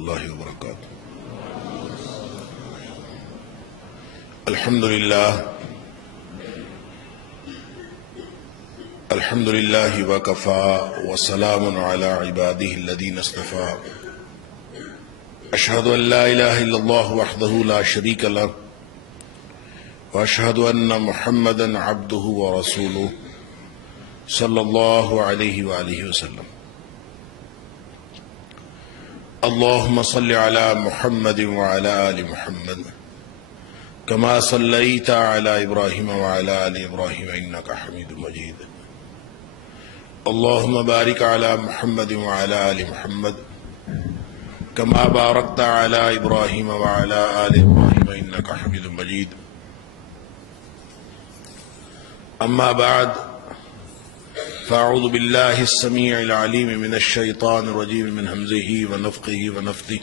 اللہ وبرکاتہ۔ الحمد للہ وکفى وسلام علی عباده الذین اصطفى، اشہد ان لا الہ الا اللہ وحدہ لا شریک لہ واشہد ان محمدا عبدہ ورسولہ صلی اللہ علیہ وآلہ وسلم۔ اللہم صل علی محمد وعلی آل محمد کما صلیت علی ابراہیم وعلی آل ابراہیم انک حمید مجید۔ اللہم بارک علی محمد وعلی آل محمد کما بارکت علی ابراہیم وعلی آل ابراہیم انک حمید مجید۔ اما بعد فاعوذ باللہ السمیع العلیم من الشیطان الرجیم من حمزہ ونفخہ ونفثہ۔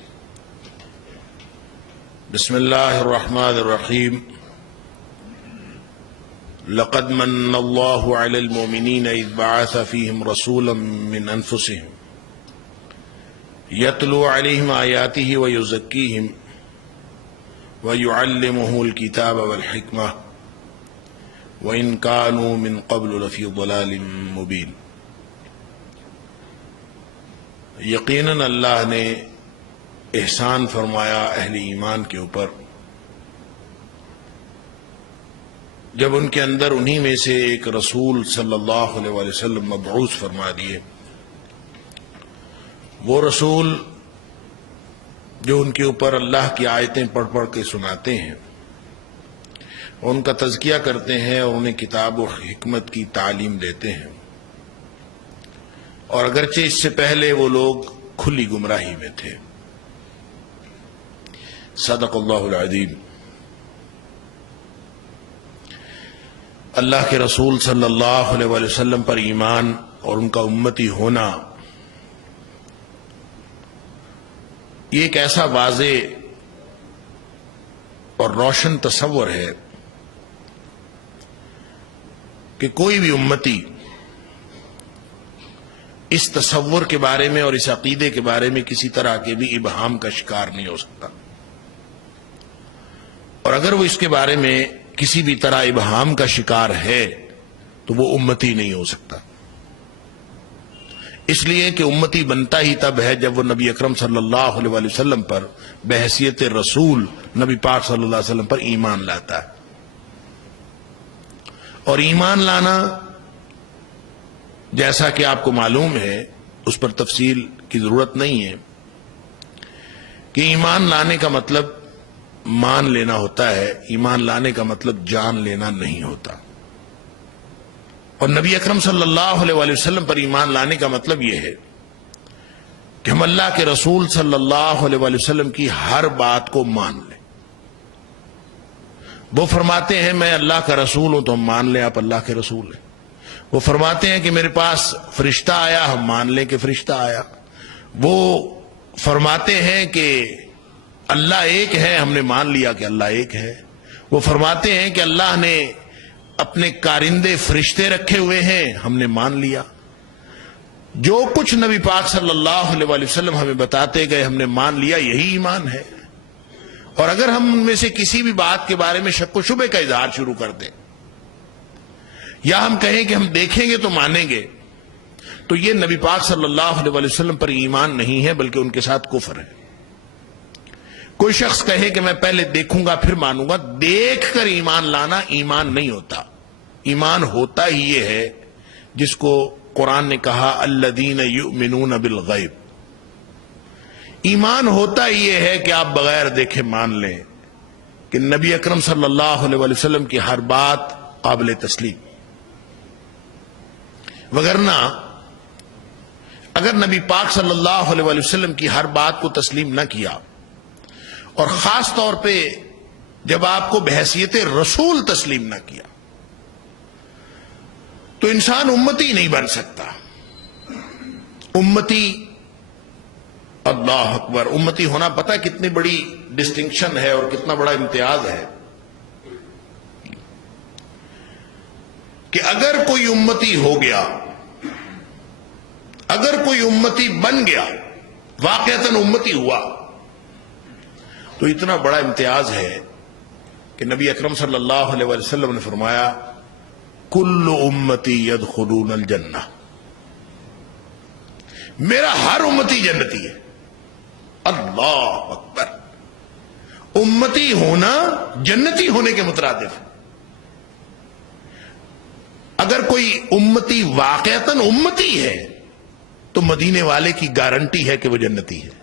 بسم اللہ الرحمن الرحیم۔ لقد من اللہ علی المؤمنین اذ بعث فیہم رسولا من انفسہم یتلو علیہم آیاتہ ویزکیہم ویعلمہم الکتاب والحکمہ وَإِن كَانُوا مِن قَبْلُ لَفِي ضَلَالٍ مُبِينٍ۔ یقیناً اللہ نے احسان فرمایا اہل ایمان کے اوپر جب ان کے اندر انہی میں سے ایک رسول صلی اللہ علیہ وسلم مبعوث فرما دیے۔ وہ رسول جو ان کے اوپر اللہ کی آیتیں پڑھ پڑھ کے سناتے ہیں، ان کا تزکیہ کرتے ہیں اور انہیں کتاب و حکمت کی تعلیم دیتے ہیں، اور اگرچہ اس سے پہلے وہ لوگ کھلی گمراہی میں تھے۔ صدق اللہ العظیم۔ اللہ کے رسول صلی اللہ علیہ وسلم پر ایمان اور ان کا امتی ہونا یہ ایک ایسا واضح اور روشن تصور ہے کہ کوئی بھی امتی اس تصور کے بارے میں اور اس عقیدے کے بارے میں کسی طرح کے بھی ابہام کا شکار نہیں ہو سکتا، اور اگر وہ اس کے بارے میں کسی بھی طرح ابہام کا شکار ہے تو وہ امتی نہیں ہو سکتا، اس لیے کہ امتی بنتا ہی تب ہے جب وہ نبی اکرم صلی اللہ علیہ وسلم پر بحیثیت رسول نبی پاک صلی اللہ علیہ وسلم پر ایمان لاتا ہے۔ اور ایمان لانا جیسا کہ آپ کو معلوم ہے، اس پر تفصیل کی ضرورت نہیں ہے کہ ایمان لانے کا مطلب مان لینا ہوتا ہے، ایمان لانے کا مطلب جان لینا نہیں ہوتا۔ اور نبی اکرم صلی اللہ علیہ وسلم پر ایمان لانے کا مطلب یہ ہے کہ ہم اللہ کے رسول صلی اللہ علیہ وسلم کی ہر بات کو مان لیں۔ وہ فرماتے ہیں میں اللہ کا رسول ہوں تو ہم مان لیں آپ اللہ کے رسول ہیں۔ وہ فرماتے ہیں کہ میرے پاس فرشتہ آیا، ہم مان لیں کہ فرشتہ آیا۔ وہ فرماتے ہیں کہ اللہ ایک ہے، ہم نے مان لیا کہ اللہ ایک ہے۔ وہ فرماتے ہیں کہ اللہ نے اپنے کارندے فرشتے رکھے ہوئے ہیں، ہم نے مان لیا۔ جو کچھ نبی پاک صلی اللہ علیہ وسلم ہمیں بتاتے گئے ہم نے مان لیا، یہی ایمان ہے۔ اور اگر ہم ان میں سے کسی بھی بات کے بارے میں شک و شبے کا اظہار شروع کر دیں، یا ہم کہیں کہ ہم دیکھیں گے تو مانیں گے، تو یہ نبی پاک صلی اللہ علیہ وسلم پر ایمان نہیں ہے بلکہ ان کے ساتھ کفر ہے۔ کوئی شخص کہے کہ میں پہلے دیکھوں گا پھر مانوں گا، دیکھ کر ایمان لانا ایمان نہیں ہوتا۔ ایمان ہوتا ہی یہ ہے جس کو قرآن نے کہا الذین یؤمنون بالغیب۔ ایمان ہوتا ہی یہ ہے کہ آپ بغیر دیکھے مان لیں کہ نبی اکرم صلی اللہ علیہ وسلم کی ہر بات قابل تسلیم۔ وگرنہ اگر نبی پاک صلی اللہ علیہ وسلم کی ہر بات کو تسلیم نہ کیا، اور خاص طور پہ جب آپ کو بحیثیت رسول تسلیم نہ کیا، تو انسان امتی نہیں بن سکتا۔ امتی، اللہ اکبر، امتی ہونا پتہ کتنی بڑی ڈسٹنکشن ہے اور کتنا بڑا امتیاز ہے کہ اگر کوئی امتی ہو گیا، اگر کوئی امتی بن گیا، واقعتاً امتی ہوا، تو اتنا بڑا امتیاز ہے کہ نبی اکرم صلی اللہ علیہ وسلم نے فرمایا کل امتی یدخلون الجنہ، میرا ہر امتی جنتی ہے۔ اللہ اکبر، امتی ہونا جنتی ہونے کے مترادف ہے۔ اگر کوئی امتی واقعتاً امتی ہے تو مدینے والے کی گارنٹی ہے کہ وہ جنتی ہے۔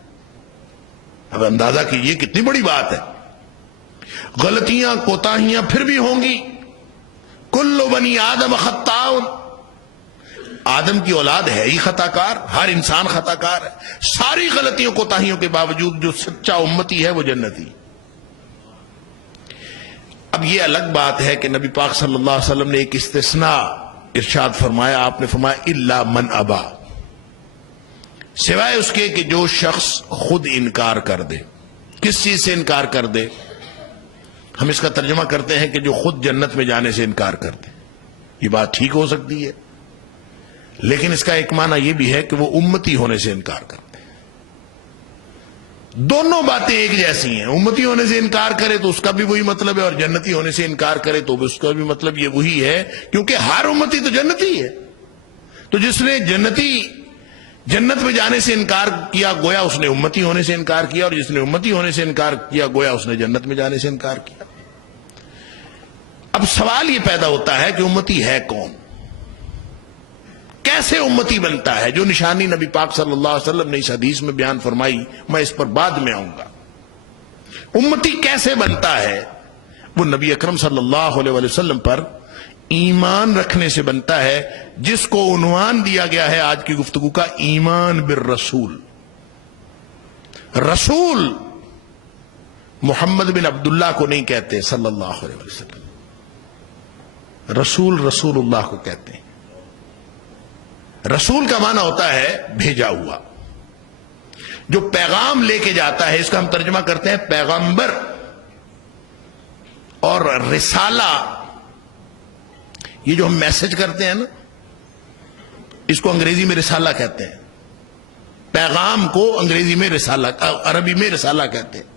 اب اندازہ کیجئے کتنی بڑی بات ہے۔ غلطیاں کوتاہیاں پھر بھی ہوں گی، کل بنی آدم خطاء، آدم کی اولاد ہے ہی خطا کار، ہر انسان خطا کار ہے۔ ساری غلطیوں کوتاہیوں کے باوجود جو سچا امتی ہے وہ جنتی۔ اب یہ الگ بات ہے کہ نبی پاک صلی اللہ علیہ وسلم نے ایک استثناء ارشاد فرمایا، آپ نے فرمایا الا من ابا، سوائے اس کے کہ جو شخص خود انکار کر دے۔ کس چیز سے انکار کر دے؟ ہم اس کا ترجمہ کرتے ہیں کہ جو خود جنت میں جانے سے انکار کر دے۔ یہ بات ٹھیک ہو سکتی ہے، لیکن اس کا ایک معنی یہ بھی ہے کہ وہ امتی ہونے سے انکار کرتے ہیں۔ دونوں باتیں ایک جیسی ہیں، امتی ہونے سے انکار کرے تو اس کا بھی وہی مطلب ہے، اور جنتی ہونے سے انکار کرے تو اس کا بھی مطلب یہ وہی ہے، کیونکہ ہر امتی تو جنتی ہے۔ تو جس نے جنت میں جانے سے انکار کیا گویا اس نے امتی ہونے سے انکار کیا، اور جس نے امتی ہونے سے انکار کیا گویا اس نے جنت میں جانے سے انکار کیا۔ اب سوال یہ پیدا ہوتا ہے کہ امتی ہے کون؟ کیسے امتی بنتا ہے؟ جو نشانی نبی پاک صلی اللہ علیہ وسلم نے اس حدیث میں بیان فرمائی، میں اس پر بعد میں آؤں گا۔ امتی کیسے بنتا ہے؟ وہ نبی اکرم صلی اللہ علیہ وسلم پر ایمان رکھنے سے بنتا ہے، جس کو عنوان دیا گیا ہے آج کی گفتگو کا ایمان بالرسول۔ رسول محمد بن عبداللہ کو نہیں کہتے صلی اللہ علیہ وسلم، رسول رسول اللہ کو کہتے ہیں۔ رسول کا معنی ہوتا ہے بھیجا ہوا، جو پیغام لے کے جاتا ہے۔ اس کا ہم ترجمہ کرتے ہیں پیغمبر، اور رسالہ یہ جو ہم میسج کرتے ہیں نا، اس کو انگریزی میں رسالہ کہتے ہیں۔ پیغام کو انگریزی میں رسالہ، عربی میں رسالہ کہتے ہیں۔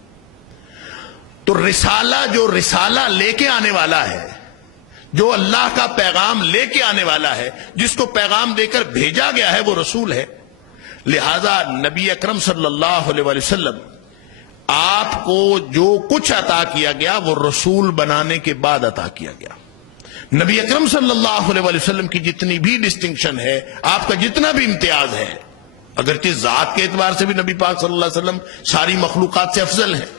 تو رسالہ، جو رسالہ لے کے آنے والا ہے، جو اللہ کا پیغام لے کے آنے والا ہے، جس کو پیغام دے کر بھیجا گیا ہے، وہ رسول ہے۔ لہذا نبی اکرم صلی اللہ علیہ وسلم آپ کو جو کچھ عطا کیا گیا وہ رسول بنانے کے بعد عطا کیا گیا۔ نبی اکرم صلی اللہ علیہ وسلم کی جتنی بھی ڈسٹنکشن ہے، آپ کا جتنا بھی امتیاز ہے، اگرچہ ذات کے اعتبار سے بھی نبی پاک صلی اللہ علیہ وسلم ساری مخلوقات سے افضل ہیں،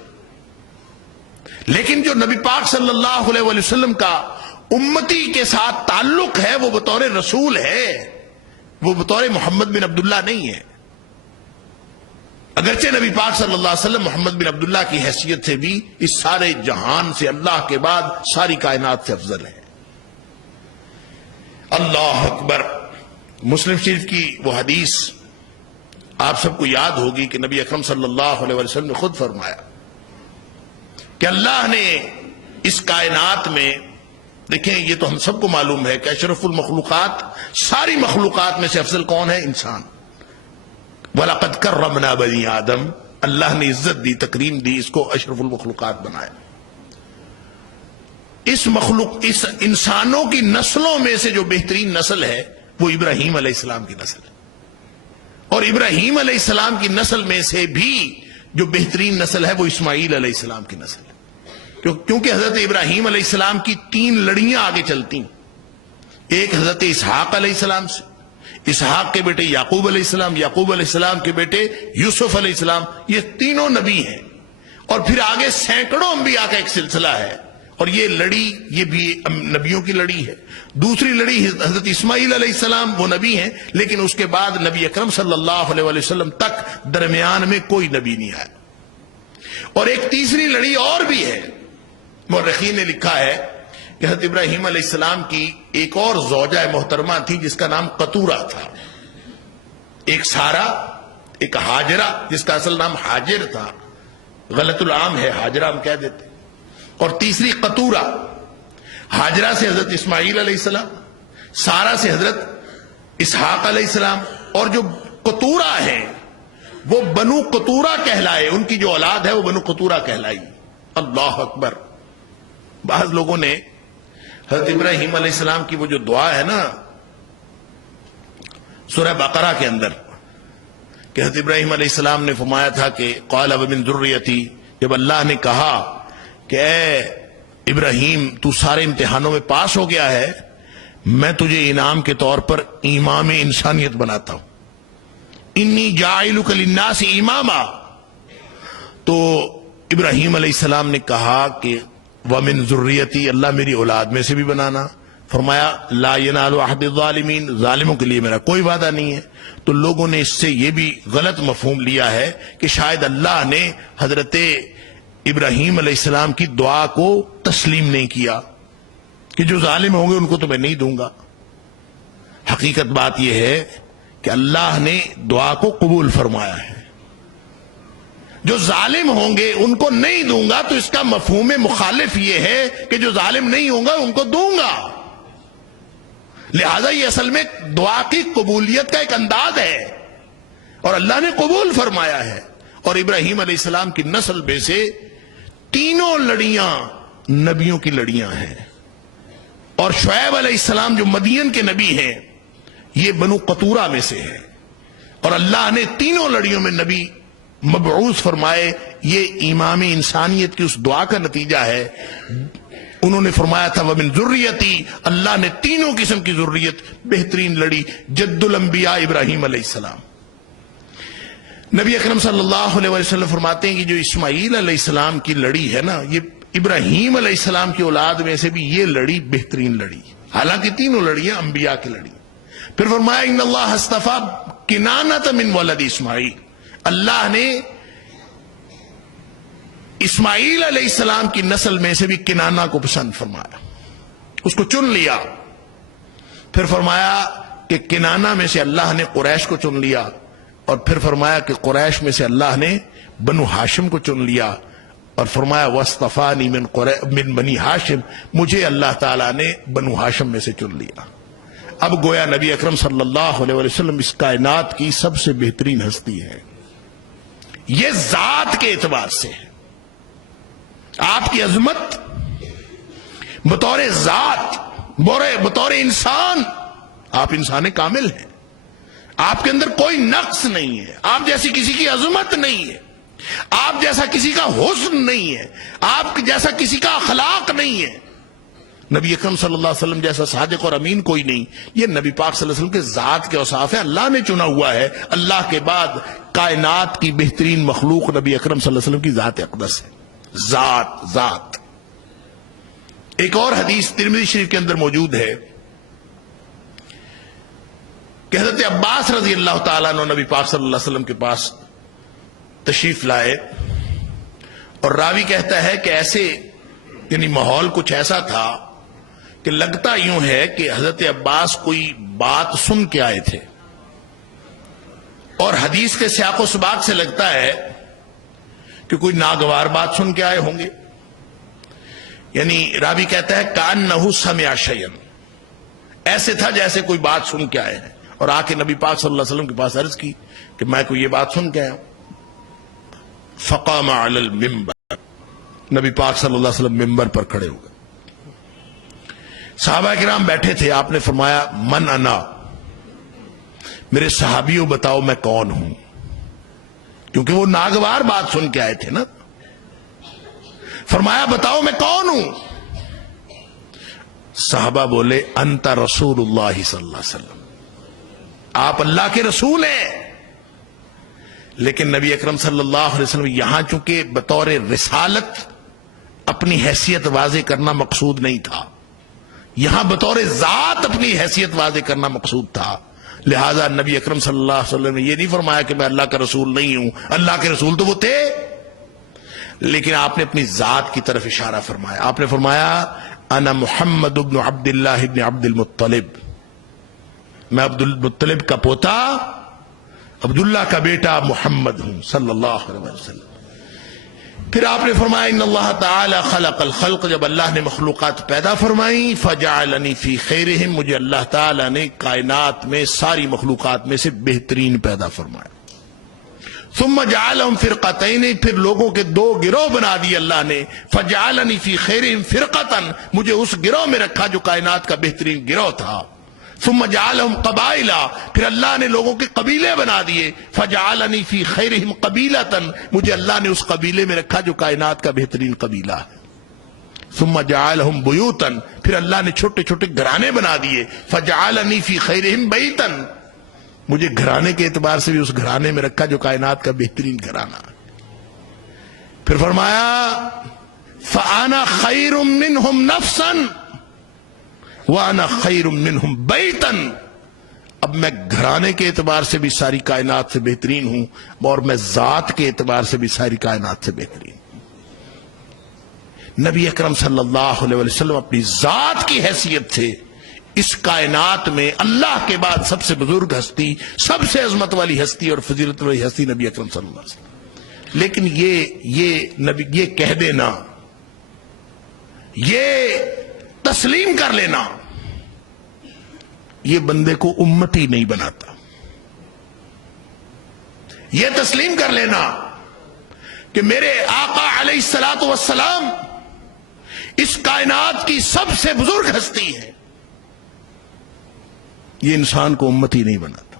لیکن جو نبی پاک صلی اللہ علیہ وسلم کا امتی کے ساتھ تعلق ہے وہ بطور رسول ہے، وہ بطور محمد بن عبداللہ نہیں ہے۔ اگرچہ نبی پاک صلی اللہ علیہ وسلم محمد بن عبداللہ کی حیثیت سے بھی اس سارے جہان سے، اللہ کے بعد ساری کائنات سے افضل ہے۔ اللہ اکبر۔ مسلم شریف کی وہ حدیث آپ سب کو یاد ہوگی کہ نبی اکرم صلی اللہ علیہ وسلم نے خود فرمایا کہ اللہ نے اس کائنات میں، دیکھیں یہ تو ہم سب کو معلوم ہے کہ اشرف المخلوقات، ساری مخلوقات میں سے افضل کون ہے؟ انسان۔ وَلَقَدْ كَرَّمْنَا بَنِي آدم، اللہ نے عزت دی، تکریم دی، اس کو اشرف المخلوقات بنایا۔ اس انسانوں کی نسلوں میں سے جو بہترین نسل ہے وہ ابراہیم علیہ السلام کی نسل ہے، اور ابراہیم علیہ السلام کی نسل میں سے بھی جو بہترین نسل ہے وہ اسماعیل علیہ السلام کی نسل ہے، کیونکہ حضرت ابراہیم علیہ السلام کی 3 لڑیاں آگے چلتی ہیں۔ ایک حضرت اسحاق علیہ السلام سے، اسحاق کے بیٹے یعقوب علیہ السلام، یعقوب علیہ السلام کے بیٹے یوسف علیہ السلام، یہ تینوں نبی ہیں، اور پھر آگے سینکڑوں انبیاء کا ایک سلسلہ ہے، اور یہ لڑی، یہ بھی نبیوں کی لڑی ہے۔ دوسری لڑی حضرت اسماعیل علیہ السلام، وہ نبی ہیں، لیکن اس کے بعد نبی اکرم صلی اللہ علیہ وسلم تک درمیان میں کوئی نبی نہیں آیا۔ اور ایک تیسری لڑی اور بھی ہے، مورخین نے لکھا ہے کہ حضرت ابراہیم علیہ السلام کی ایک اور زوجہ محترمہ تھی جس کا نام قطورہ تھا، ایک سارا، ایک ہاجرہ جس کا اصل نام حاجر تھا، غلط العام ہے، حاجرہ ہم کہہ دیتے، اور تیسری قطورہ۔ حاجرہ سے حضرت اسماعیل علیہ السلام، سارا سے حضرت اسحاق علیہ السلام، اور جو قطورہ ہیں وہ بنو قطورہ کہلائے، ان کی جو اولاد ہے وہ بنو قطورہ کہلائی۔ اللہ اکبر۔ بعض لوگوں نے حضرت ابراہیم علیہ السلام کی وہ جو دعا ہے نا سورہ بقرہ کے اندر، کہ حضرت ابراہیم علیہ السلام نے فرمایا تھا کہ قال ومن ذریتی، جب اللہ نے کہا کہ اے ابراہیم تو سارے امتحانوں میں پاس ہو گیا ہے، میں تجھے انعام کے طور پر امام انسانیت بناتا ہوں، انی جاعلک للناس اماما۔ تو ابراہیم علیہ السلام نے کہا کہ ومن ذریتی، اللہ میری اولاد میں سے بھی بنانا۔ فرمایا لا ینال عہد الظالمین، ظالموں کے لیے میرا کوئی وعدہ نہیں ہے۔ تو لوگوں نے اس سے یہ بھی غلط مفہوم لیا ہے کہ شاید اللہ نے حضرت ابراہیم علیہ السلام کی دعا کو تسلیم نہیں کیا، کہ جو ظالم ہوں گے ان کو تو میں نہیں دوں گا۔ حقیقت بات یہ ہے کہ اللہ نے دعا کو قبول فرمایا ہے، جو ظالم ہوں گے ان کو نہیں دوں گا، تو اس کا مفہوم مخالف یہ ہے کہ جو ظالم نہیں ہوں گا ان کو دوں گا۔ لہذا یہ اصل میں دعا کی قبولیت کا ایک انداز ہے، اور اللہ نے قبول فرمایا ہے۔ اور ابراہیم علیہ السلام کی نسل میں سے تینوں لڑیاں نبیوں کی لڑیاں ہیں، اور شعیب علیہ السلام جو مدین کے نبی ہیں یہ بنو قطورہ میں سے ہے، اور اللہ نے تینوں لڑیوں میں نبی مبعوث فرمائے۔ یہ امام انسانیت کی اس دعا کا نتیجہ ہے۔ انہوں نے فرمایا تھا ومن ذریتی، اللہ نے تینوں قسم کی ذریت بہترین لڑی، جد الانبیاء ابراہیم علیہ السلام۔ نبی اکرم صلی اللہ علیہ وسلم فرماتے ہیں کہ جو اسماعیل علیہ السلام کی لڑی ہے نا، یہ ابراہیم علیہ السلام کی اولاد میں سے بھی یہ لڑی بہترین لڑی، حالانکہ تینوں لڑیاں انبیاء کی لڑی۔ پھر فرمایا ان اللہ اصطفیٰ کنانۃ من ولد اسماعیل، اللہ نے اسماعیل علیہ السلام کی نسل میں سے بھی کنانہ کو پسند فرمایا، اس کو چن لیا۔ پھر فرمایا کہ کنانہ میں سے اللہ نے قریش کو چن لیا، اور پھر فرمایا کہ قریش میں سے اللہ نے بنو ہاشم کو چن لیا، اور فرمایا واصطفانی من بنی ہاشم، مجھے اللہ تعالیٰ نے بنو ہاشم میں سے چن لیا۔ اب گویا نبی اکرم صلی اللہ علیہ وسلم اس کائنات کی سب سے بہترین ہستی ہے، یہ ذات کے اعتبار سے ہے۔ آپ کی عظمت بطور ذات، بطور انسان، آپ انسان کامل ہیں، آپ کے اندر کوئی نقص نہیں ہے، آپ جیسی کسی کی عظمت نہیں ہے، آپ جیسا کسی کا حسن نہیں ہے، آپ جیسا کسی کا اخلاق نہیں ہے، نبی اکرم صلی اللہ علیہ وسلم جیسا صادق اور امین کوئی نہیں۔ یہ نبی پاک صلی اللہ علیہ وسلم کے ذات کے اوصاف ہے، اللہ نے چنا ہوا ہے۔ اللہ کے بعد کائنات کی بہترین مخلوق نبی اکرم صلی اللہ علیہ وسلم کی ذات اقدس ہے، ذات۔ ایک اور حدیث ترمذی شریف کے اندر موجود ہے کہ حضرت عباس رضی اللہ تعالیٰ عنہ نبی پاک صلی اللہ علیہ وسلم کے پاس تشریف لائے، اور راوی کہتا ہے کہ ایسے یعنی ماحول کچھ ایسا تھا کہ لگتا یوں ہے کہ حضرت عباس کوئی بات سن کے آئے تھے، اور حدیث کے سیاق و سباق سے لگتا ہے کہ کوئی ناگوار بات سن کے آئے ہوں گے۔ یعنی راوی کہتا ہے کأنہ سمع شیئا، ایسے تھا جیسے کوئی بات سن کے آئے ہیں، اور آ کے نبی پاک صلی اللہ علیہ وسلم کے پاس عرض کی کہ میں کوئی یہ بات سن کے آیا ہوں۔ فقام علی المنبر، نبی پاک صلی اللہ علیہ وسلم ممبر پر کھڑے ہو گئے، صحابہ کرام بیٹھے تھے۔ آپ نے فرمایا من انا، میرے صحابیوں بتاؤ میں کون ہوں، کیونکہ وہ ناگوار بات سن کے آئے تھے نا۔ فرمایا بتاؤ میں کون ہوں؟ صحابہ بولے انت رسول اللہ صلی اللہ علیہ وسلم، آپ اللہ کے رسول ہیں۔ لیکن نبی اکرم صلی اللہ علیہ وسلم یہاں چونکہ بطور رسالت اپنی حیثیت واضح کرنا مقصود نہیں تھا، یہاں بطور ذات اپنی حیثیت واضح کرنا مقصود تھا، لہذا نبی اکرم صلی اللہ علیہ وسلم نے یہ نہیں فرمایا کہ میں اللہ کا رسول نہیں ہوں، اللہ کے رسول تو وہ تھے، لیکن آپ نے اپنی ذات کی طرف اشارہ فرمایا۔ آپ نے فرمایا انا محمد ابن عبد اللہ ابن عبد المطلب، میں عبد المطلب کا پوتا عبداللہ کا بیٹا محمد ہوں صلی اللہ علیہ وسلم۔ پھر آپ نے فرمایا ان اللہ تعالی خلق الخلق، جب اللہ نے مخلوقات پیدا فرمائی فجعلنی فی خیرہم، مجھے اللہ تعالی نے کائنات میں ساری مخلوقات میں سے بہترین پیدا فرمایا۔ ثم جعلهم فرقتین، پھر لوگوں کے دو گروہ بنا دیے اللہ نے. فجعلنی فی خیرہم فرقۃ، مجھے اس گروہ میں رکھا جو کائنات کا بہترین گروہ تھا. ثم جعلهم قبائل، پھر اللہ نے لوگوں کے قبیلے بنا دیے. فجعلنی فی خیرہم قبیلۃ، مجھے اللہ نے اس قبیلے میں رکھا جو کائنات کا بہترین قبیلہ ہے. ثم جعلهم بیوتا، پھر اللہ نے چھوٹے چھوٹے گھرانے بنا دیے. فجعلنی فی خیرہم بیتا، مجھے گھرانے کے اعتبار سے بھی اس گھرانے میں رکھا جو کائنات کا بہترین گھرانہ. پھر فرمایا فانا خیر منہم نفسا وانا خیر منہم بیتا، اب میں گھرانے کے اعتبار سے بھی ساری کائنات سے بہترین ہوں اور میں ذات کے اعتبار سے بھی ساری کائنات سے بہترین ہوں. نبی اکرم صلی اللہ علیہ وسلم اپنی ذات کی حیثیت سے اس کائنات میں اللہ کے بعد سب سے بزرگ ہستی، سب سے عظمت والی ہستی اور فضیلت والی ہستی نبی اکرم صلی اللہ علیہ وسلم. لیکن یہ کہہ دینا، یہ تسلیم کر لینا، یہ بندے کو امتی نہیں بناتا. یہ تسلیم کر لینا کہ میرے آقا علیہ الصلوۃ والسلام اس کائنات کی سب سے بزرگ ہستی ہے، یہ انسان کو امتی نہیں بناتا.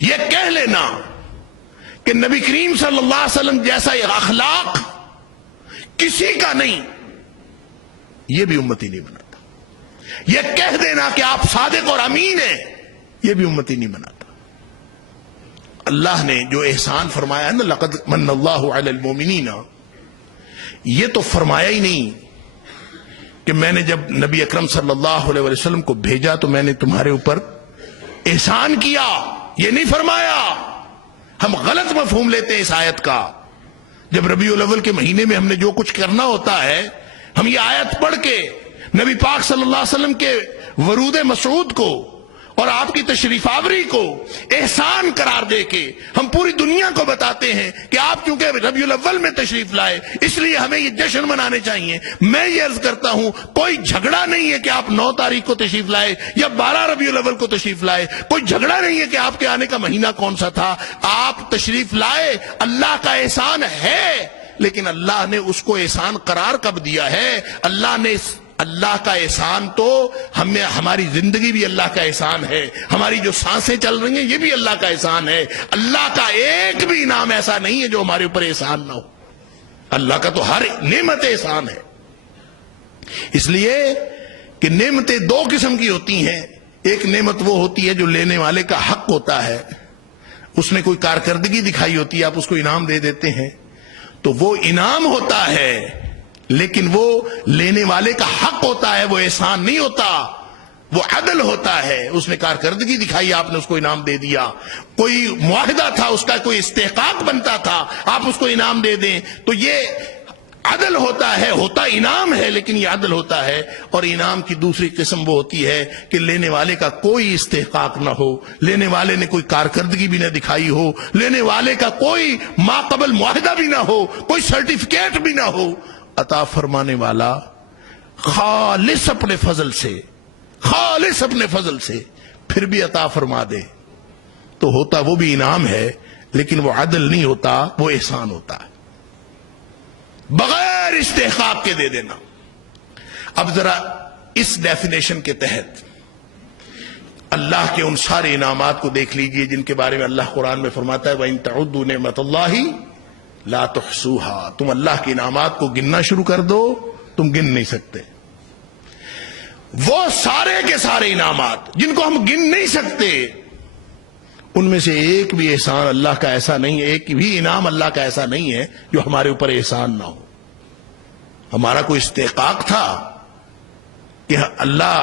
یہ کہہ لینا کہ نبی کریم صلی اللہ علیہ وسلم جیسا یہ اخلاق کسی کا نہیں، یہ بھی امتی نہیں بناتا. یہ کہہ دینا کہ آپ صادق اور امین ہیں، یہ بھی امتی نہیں بناتا. اللہ نے جو احسان فرمایا ہے نا، لقد من اللہ علی المومنین، یہ تو فرمایا ہی نہیں کہ میں نے جب نبی اکرم صلی اللہ علیہ وسلم کو بھیجا تو میں نے تمہارے اوپر احسان کیا، یہ نہیں فرمایا. ہم غلط مفہوم لیتے ہیں اس آیت کا. جب ربیع الاول کے مہینے میں ہم نے جو کچھ کرنا ہوتا ہے، ہم یہ آیت پڑھ کے نبی پاک صلی اللہ علیہ وسلم کے ورود مسعود کو اور آپ کی تشریف آوری کو احسان قرار دے کے ہم پوری دنیا کو بتاتے ہیں کہ آپ چونکہ ربیع الاول میں تشریف لائے اس لیے ہمیں یہ جشن منانے چاہیے. میں یہ عرض کرتا ہوں کوئی جھگڑا نہیں ہے کہ آپ 9 تاریخ کو تشریف لائے یا 12 ربیع الاول کو تشریف لائے. کوئی جھگڑا نہیں ہے کہ آپ کے آنے کا مہینہ کون سا تھا. آپ تشریف لائے، اللہ کا احسان ہے، لیکن اللہ نے اس کو احسان قرار کب دیا ہے؟ اللہ کا احسان تو ہمیں، ہماری زندگی بھی اللہ کا احسان ہے، ہماری جو سانسیں چل رہی ہیں یہ بھی اللہ کا احسان ہے. اللہ کا ایک بھی انعام ایسا نہیں ہے جو ہمارے اوپر احسان نہ ہو. اللہ کا تو ہر نعمت احسان ہے. اس لیے کہ نعمتیں 2 قسم کی ہوتی ہیں. ایک نعمت وہ ہوتی ہے جو لینے والے کا حق ہوتا ہے، اس نے کوئی کارکردگی دکھائی ہوتی ہے، آپ اس کو انعام دے دیتے ہیں تو وہ انعام ہوتا ہے، لیکن وہ لینے والے کا حق ہوتا ہے، وہ احسان نہیں ہوتا، وہ عدل ہوتا ہے. اس نے کارکردگی دکھائی، آپ نے اس کو انعام دے دیا. کوئی معاہدہ تھا، اس کا کوئی استحقاق بنتا تھا، آپ اس کو انعام دے دیں تو یہ عدل ہوتا ہے، ہوتا انعام ہے لیکن یہ عدل ہوتا ہے. اور انعام کی دوسری قسم وہ ہوتی ہے کہ لینے والے کا کوئی استحقاق نہ ہو، لینے والے نے کوئی کارکردگی بھی نہ دکھائی ہو، لینے والے کا کوئی ماقبل معاہدہ بھی نہ ہو، کوئی سرٹیفکیٹ بھی نہ ہو. عطا فرمانے والا خالص اپنے فضل سے پھر بھی عطا فرما دے تو ہوتا وہ بھی انعام ہے، لیکن وہ عدل نہیں ہوتا، وہ احسان ہوتا ہے، بغیر استحقاق کے دے دینا. اب ذرا اس ڈیفینیشن کے تحت اللہ کے ان سارے انعامات کو دیکھ لیجئے جن کے بارے میں اللہ قرآن میں فرماتا ہے وَإِن تَعُدُّوا نِعْمَةَ اللَّهِ لا تحصوها. تم اللہ کے انعامات کو گننا شروع کر دو، تم گن نہیں سکتے. وہ سارے کے سارے انعامات جن کو ہم گن نہیں سکتے، ان میں سے ایک بھی احسان اللہ کا ایسا نہیں ہے، ایک بھی انعام اللہ کا ایسا نہیں ہے جو ہمارے اوپر احسان نہ ہو. ہمارا کوئی استحقاق تھا کہ اللہ،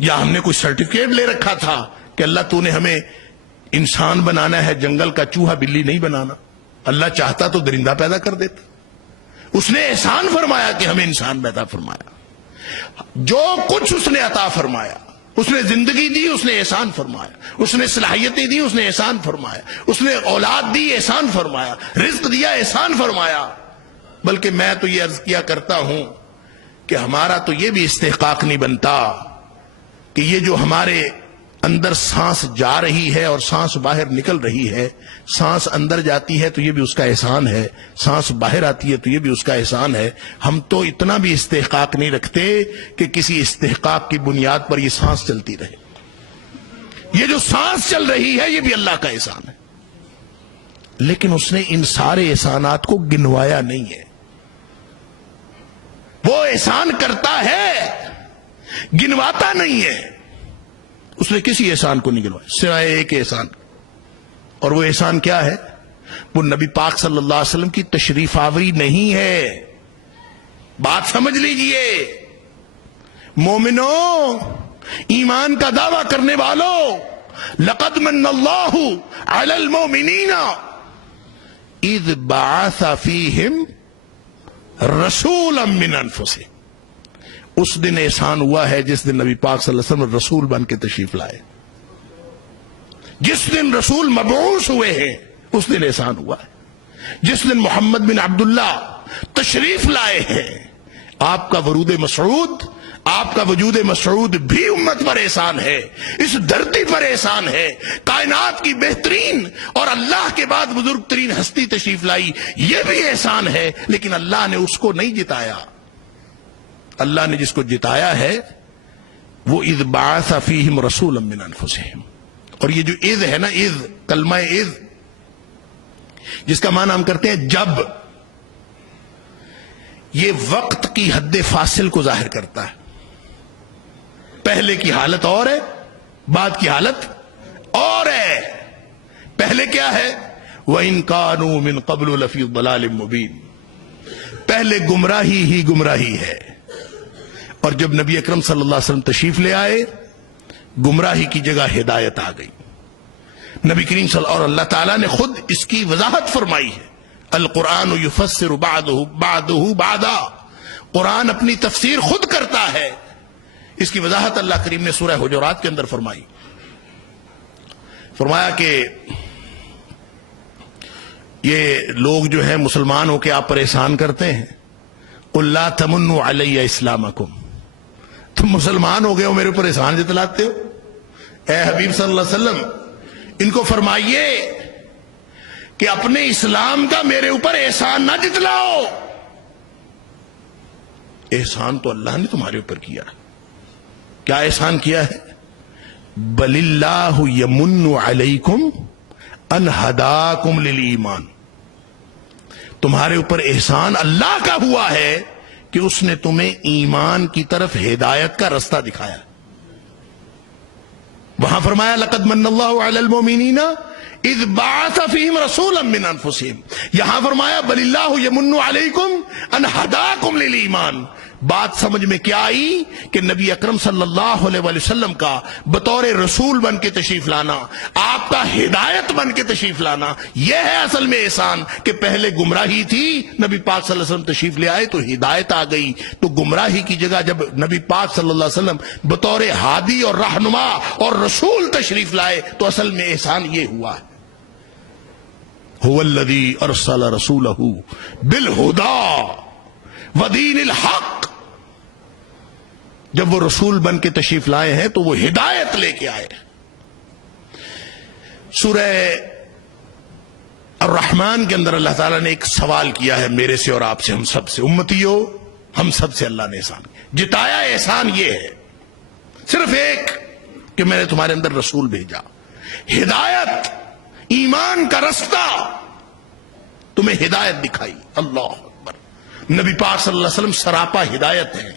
یا ہم نے کوئی سرٹیفکیٹ لے رکھا تھا کہ اللہ تو نے ہمیں انسان بنانا ہے، جنگل کا چوہا بلی نہیں بنانا. اللہ چاہتا تو درندہ پیدا کر دیتا. اس نے احسان فرمایا کہ ہمیں انسان پیدا فرمایا. جو کچھ اس نے عطا فرمایا، اس نے زندگی دی، اس نے احسان فرمایا. اس نے صلاحیتیں دی، اس نے احسان فرمایا. اس نے اولاد دی، احسان فرمایا. رزق دیا، احسان فرمایا. بلکہ میں تو یہ عرض کیا کرتا ہوں کہ ہمارا تو یہ بھی استحقاق نہیں بنتا کہ یہ جو ہمارے اندر سانس جا رہی ہے اور سانس باہر نکل رہی ہے، سانس اندر جاتی ہے تو یہ بھی اس کا احسان ہے، سانس باہر آتی ہے تو یہ بھی اس کا احسان ہے۔ ہم تو اتنا بھی استحقاق نہیں رکھتے کہ کسی استحقاق کی بنیاد پر یہ سانس چلتی رہے۔ یہ جو سانس چل رہی ہے یہ بھی اللہ کا احسان ہے، لیکن اس نے ان سارے احسانات کو گنوایا نہیں ہے۔ وہ احسان کرتا ہے، گنواتا نہیں ہے۔ اس نے کسی احسان کو نہیں گنوایا سوائے ایک احسان، اور وہ احسان کیا ہے؟ وہ نبی پاک صلی اللہ علیہ وسلم کی تشریف آوری نہیں ہے۔ بات سمجھ لیجئے مومنوں، ایمان کا دعویٰ کرنے والوں، لقد من اللہ علی المؤمنین اذ بعث فیہم رسولا من انفسہم۔ اس دن احسان ہوا ہے جس دن نبی پاک صلی اللہ علیہ وسلم رسول بن کے تشریف لائے، جس دن رسول مبعوث ہوئے ہیں اس دن احسان ہوا ہے، جس دن محمد بن عبداللہ تشریف لائے ہیں۔ آپ کا ورود مسعود، آپ کا وجود مسعود بھی امت پر احسان ہے، اس دھرتی پر احسان ہے۔ کائنات کی بہترین اور اللہ کے بعد بزرگ ترین ہستی تشریف لائی، یہ بھی احسان ہے، لیکن اللہ نے اس کو نہیں جتایا۔ اللہ نے جس کو جتایا ہے وہ اذ بعث فیہم رسولا من انفسہم۔ اور یہ جو اذ ہے نا، اذ کلمہ اذ، جس کا معنی ہم کرتے ہیں جب، یہ وقت کی حد فاصل کو ظاہر کرتا ہے۔ پہلے کی حالت اور ہے، بعد کی حالت اور ہے۔ پہلے کیا ہے؟ وَإِن كَانُوا مِن قَبْلُ لَفِي ضَلَالٍ مُبِينٍ، پہلے گمراہی ہی گمراہی ہے، اور جب نبی اکرم صلی اللہ علیہ وسلم تشریف لے آئے گمراہی کی جگہ ہدایت آ گئی۔ نبی کریم صلی اللہ، اور اللہ تعالیٰ نے خود اس کی وضاحت فرمائی ہے، القرآن یفسر بعدہ بعدا، قرآن اپنی تفسیر خود کرتا ہے۔ اس کی وضاحت اللہ کریم نے سورہ حجرات کے اندر فرمائی، فرمایا کہ یہ لوگ جو ہیں مسلمان ہو کے آپ پر احسان کرتے ہیں، قل لا تمنوا علی اسلامکم، تم مسلمان ہو گئے ہو میرے اوپر احسان جتلاتے ہو۔ اے حبیب صلی اللہ علیہ وسلم ان کو فرمائیے کہ اپنے اسلام کا میرے اوپر احسان نہ جتلاؤ، احسان تو اللہ نے تمہارے اوپر کیا۔ کیا احسان کیا ہے؟ بل اللہ یمن علیکم ان ہداکم للایمان، تمہارے اوپر احسان اللہ کا ہوا ہے کہ اس نے تمہیں ایمان کی طرف ہدایت کا رستہ دکھایا۔ وہاں فرمایا لقد من اللہ علی المؤمنین اذ بعث فیہم رسولا من انفسہم، یہاں فرمایا بل اللہ یمن علیکم ان ہداکم للایمان۔ بات سمجھ میں کیا آئی کہ نبی اکرم صلی اللہ علیہ وسلم کا بطور رسول بن کے تشریف لانا، آپ کا ہدایت بن کے تشریف لانا، یہ ہے اصل میں احسان۔ کہ پہلے گمراہی تھی، نبی پاک صلی اللہ علیہ وسلم تشریف لے آئے تو ہدایت آ گئی، تو گمراہی کی جگہ جب نبی پاک صلی اللہ علیہ وسلم بطور ہادی اور رہنما اور رسول تشریف لائے تو اصل میں احسان یہ ہوا ہے۔ هو الذی ارسل رسولہ بالہدی ودین الحق، جب وہ رسول بن کے تشریف لائے ہیں تو وہ ہدایت لے کے آئے۔ سورہ الرحمن کے اندر اللہ تعالیٰ نے ایک سوال کیا ہے میرے سے اور آپ سے، ہم سب سے، امتیو ہم سب سے اللہ نے احسان کیا، جتایا احسان یہ ہے صرف ایک کہ میں نے تمہارے اندر رسول بھیجا، ہدایت، ایمان کا رستہ، تمہیں ہدایت دکھائی۔ اللہ اکبر، نبی پاک صلی اللہ علیہ وسلم سراپا ہدایت ہے،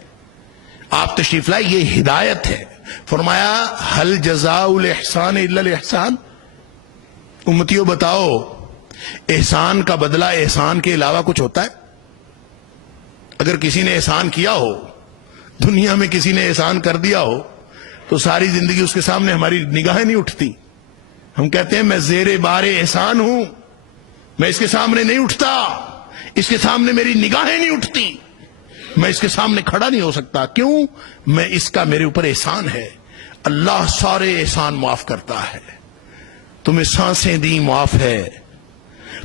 آپ تشریف لائے یہ ہدایت ہے۔ فرمایا هل جزاء الاحسان الا الاحسان، امتیوں بتاؤ احسان کا بدلہ احسان کے علاوہ کچھ ہوتا ہے؟ اگر کسی نے احسان کیا ہو، دنیا میں کسی نے احسان کر دیا ہو، تو ساری زندگی اس کے سامنے ہماری نگاہیں نہیں اٹھتی، ہم کہتے ہیں میں زیر بار احسان ہوں، میں اس کے سامنے نہیں اٹھتا، اس کے سامنے میری نگاہیں نہیں اٹھتی، میں اس کے سامنے کھڑا نہیں ہو سکتا۔ کیوں؟ میں اس کا میرے اوپر احسان ہے۔ اللہ سارے احسان معاف کرتا ہے، تمہیں سانسیں دی معاف ہے،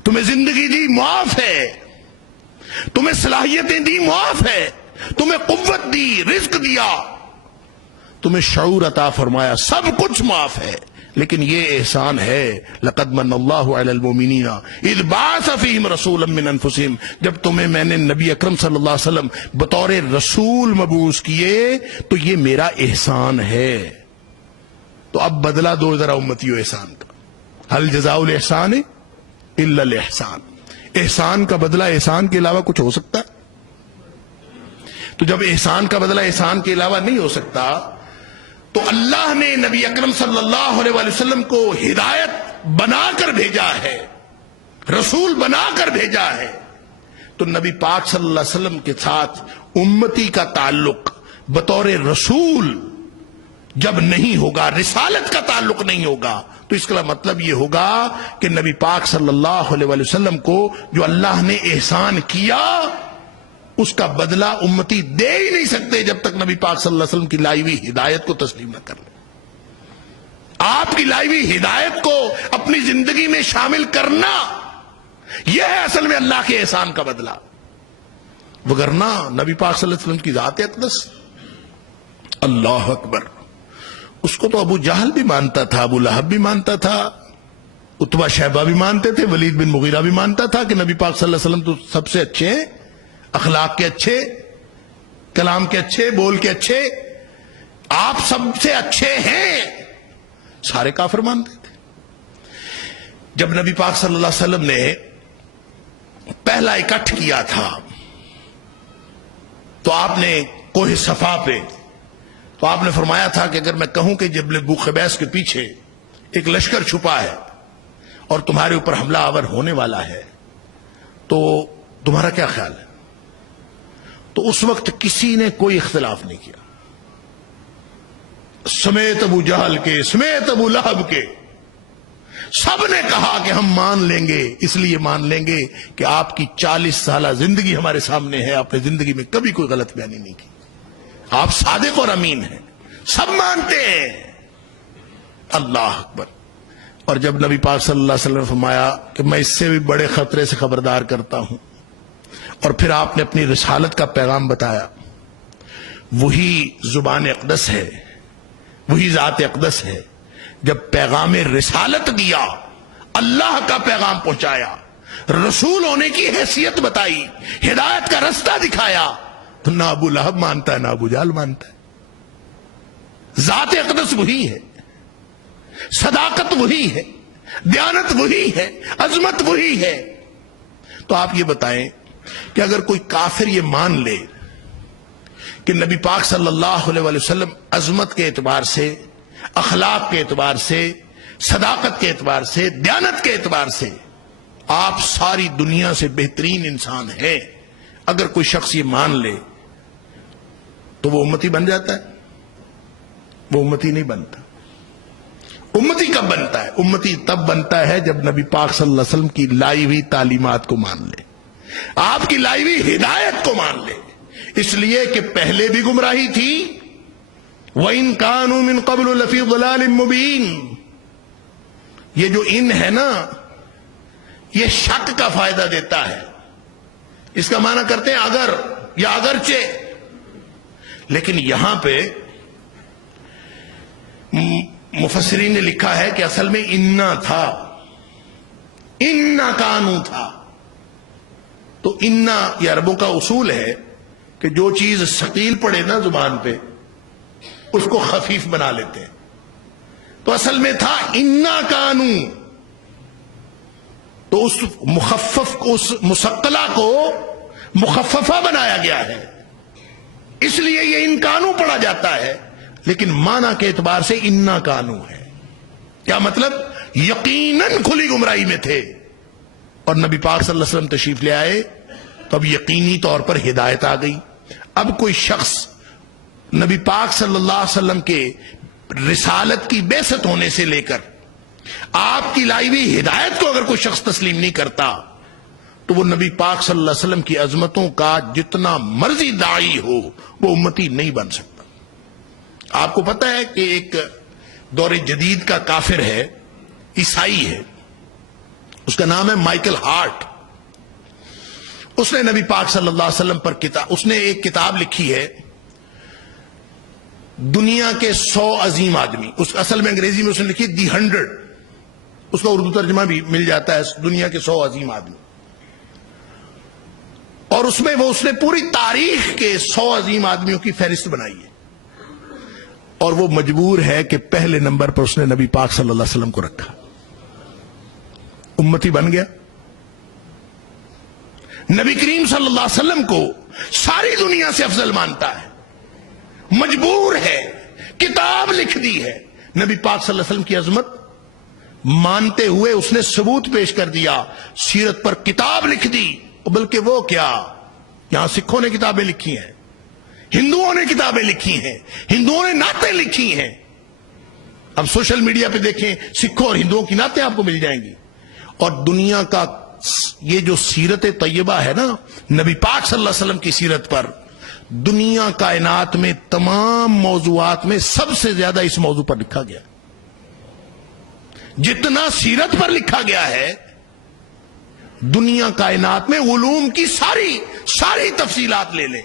تمہیں زندگی دی معاف ہے، تمہیں صلاحیتیں دی معاف ہے، تمہیں قوت دی، رزق دیا، تمہیں شعور عطا فرمایا، سب کچھ معاف ہے، لیکن یہ احسان ہے لقد من اللہ علی المؤمنین اذ بعث فیہم رسولا من انفسہم، جب تمہیں میں نے نبی اکرم صلی اللہ علیہ وسلم بطور رسول مبعوث کیے تو یہ میرا احسان ہے۔ تو اب بدلہ دو ذرا امتیوں احسان کا، هل جزاء الاحسان الا الاحسان، احسان کا بدلہ احسان کے علاوہ کچھ ہو سکتا ہے؟ تو جب احسان کا بدلہ احسان کے علاوہ نہیں ہو سکتا تو اللہ نے نبی اکرم صلی اللہ علیہ وسلم کو ہدایت بنا کر بھیجا ہے، رسول بنا کر بھیجا ہے، تو نبی پاک صلی اللہ علیہ وسلم کے ساتھ امتی کا تعلق بطور رسول جب نہیں ہوگا، رسالت کا تعلق نہیں ہوگا، تو اس کا مطلب یہ ہوگا کہ نبی پاک صلی اللہ علیہ وسلم کو جو اللہ نے احسان کیا اس کا بدلہ امتی دے ہی نہیں سکتے جب تک نبی پاک صلی اللہ علیہ وسلم کی لائی ہوئی ہدایت کو تسلیم نہ کر لیں۔ آپ کی لائی ہوئی ہدایت کو اپنی زندگی میں شامل کرنا، یہ ہے اصل میں اللہ کے احسان کا بدلہ، وگرنہ نبی پاک صلی اللہ علیہ وسلم کی ذات اقدس، اللہ اکبر، اس کو تو ابو جہل بھی مانتا تھا، ابو لہب بھی مانتا تھا، عتبہ شیبہ بھی مانتے تھے، ولید بن مغیرہ بھی مانتا تھا کہ نبی پاک صلی اللہ علیہ وسلم تو سب سے اچھے ہیں، اخلاق کے اچھے، کلام کے اچھے، بول کے اچھے، آپ سب سے اچھے ہیں، سارے کافر مانتے تھے۔ جب نبی پاک صلی اللہ علیہ وسلم نے پہلا اکٹھ کیا تھا تو آپ نے کوہ صفا پہ، تو آپ نے فرمایا تھا کہ اگر میں کہوں کہ جبل بوقبیس کے پیچھے ایک لشکر چھپا ہے اور تمہارے اوپر حملہ آور ہونے والا ہے تو تمہارا کیا خیال ہے؟ تو اس وقت کسی نے کوئی اختلاف نہیں کیا، سمیت ابو جہل کے، سمیت ابو لہب کے، سب نے کہا کہ ہم مان لیں گے، اس لیے مان لیں گے کہ آپ کی 40 سالہ زندگی ہمارے سامنے ہے، آپ نے زندگی میں کبھی کوئی غلط بیانی نہیں کی، آپ صادق اور امین ہیں، سب مانتے ہیں، اللہ اکبر۔ اور جب نبی پاک صلی اللہ علیہ وسلم نے فرمایا کہ میں اس سے بھی بڑے خطرے سے خبردار کرتا ہوں، اور پھر آپ نے اپنی رسالت کا پیغام بتایا، وہی زبان اقدس ہے، وہی ذات اقدس ہے، جب پیغام رسالت دیا، اللہ کا پیغام پہنچایا، رسول ہونے کی حیثیت بتائی، ہدایت کا رستہ دکھایا، تو نہ ابو لہب مانتا ہے نہ ابو جہل مانتا ہے۔ ذات اقدس وہی ہے، صداقت وہی ہے، دیانت وہی ہے، عظمت وہی ہے۔ تو آپ یہ بتائیں کہ اگر کوئی کافر یہ مان لے کہ نبی پاک صلی اللہ علیہ وسلم عظمت کے اعتبار سے، اخلاق کے اعتبار سے، صداقت کے اعتبار سے، دیانت کے اعتبار سے آپ ساری دنیا سے بہترین انسان ہیں، اگر کوئی شخص یہ مان لے تو وہ امتی بن جاتا ہے؟ وہ امتی نہیں بنتا۔ امتی کب بنتا ہے؟ امتی تب بنتا ہے جب نبی پاک صلی اللہ علیہ وسلم کی لائی ہوئی تعلیمات کو مان لے، آپ کی لائی ہوئی ہدایت کو مان لے، اس لیے کہ پہلے بھی گمراہی تھی، وَإِن كَانُوا مِن قَبْلُ لَفِي ضَلَالٍ مُبِينٍ، یہ جو ان ہے نا، یہ شک کا فائدہ دیتا ہے، اس کا معنی کرتے ہیں اگر یا اگرچہ، لیکن یہاں پہ مفسرین نے لکھا ہے کہ اصل میں انا تھا، انا کانو تھا۔ تو انا یہ عربوں کا اصول ہے کہ جو چیز ثقیل پڑے نا زبان پہ اس کو خفیف بنا لیتے ہیں، تو اصل میں تھا انا کانو، تو اس مخفف کو، اس مسقلہ کو مخففہ بنایا گیا ہے، اس لیے یہ ان کانو پڑھا جاتا ہے، لیکن معنی کے اعتبار سے انا کانو ہے۔ کیا مطلب؟ یقیناً کھلی گمراہی میں تھے، اور نبی پاک صلی اللہ علیہ وسلم تشریف لے آئے تو اب یقینی طور پر ہدایت آ گئی۔ اب کوئی شخص نبی پاک صلی اللہ علیہ وسلم کے رسالت کی بعثت ہونے سے لے کر آپ کی لائی ہوئی ہدایت کو اگر کوئی شخص تسلیم نہیں کرتا تو وہ نبی پاک صلی اللہ علیہ وسلم کی عظمتوں کا جتنا مرضی داعی ہو وہ امتی نہیں بن سکتا۔ آپ کو پتہ ہے کہ ایک دور جدید کا کافر ہے، عیسائی ہے، اس کا نام ہے مائیکل ہارٹ۔ اس نے نبی پاک صلی اللہ علیہ وسلم پر اس نے ایک کتاب لکھی ہے دنیا کے 100 عظیم آدمی، اس اصل میں انگریزی میں اس نے لکھی دی 100، اس کا اردو ترجمہ بھی مل جاتا ہے دنیا کے 100 عظیم آدمی، اور اس میں وہ اس نے پوری تاریخ کے 100 عظیم آدمیوں کی فہرست بنائی ہے، اور وہ مجبور ہے کہ پہلے نمبر پر اس نے نبی پاک صلی اللہ علیہ وسلم کو رکھا۔ امتی بن گیا، نبی کریم صلی اللہ علیہ وسلم کو ساری دنیا سے افضل مانتا ہے، مجبور ہے، کتاب لکھ دی ہے نبی پاک صلی اللہ علیہ وسلم کی عظمت مانتے ہوئے اس نے ثبوت پیش کر دیا، سیرت پر کتاب لکھ دی، بلکہ وہ کیا، یہاں سکھوں نے کتابیں لکھی ہیں، ہندوؤں نے کتابیں لکھی ہیں، ہندوؤں نے نعتیں لکھی ہیں۔ اب سوشل میڈیا پہ دیکھیں، سکھوں اور ہندوؤں کی نعتیں آپ کو مل جائیں گی، اور دنیا کا یہ جو سیرت طیبہ ہے نا نبی پاک صلی اللہ علیہ وسلم کی سیرت پر، دنیا کائنات میں تمام موضوعات میں سب سے زیادہ اس موضوع پر لکھا گیا، جتنا سیرت پر لکھا گیا ہے دنیا کائنات میں علوم کی ساری تفصیلات لے لیں،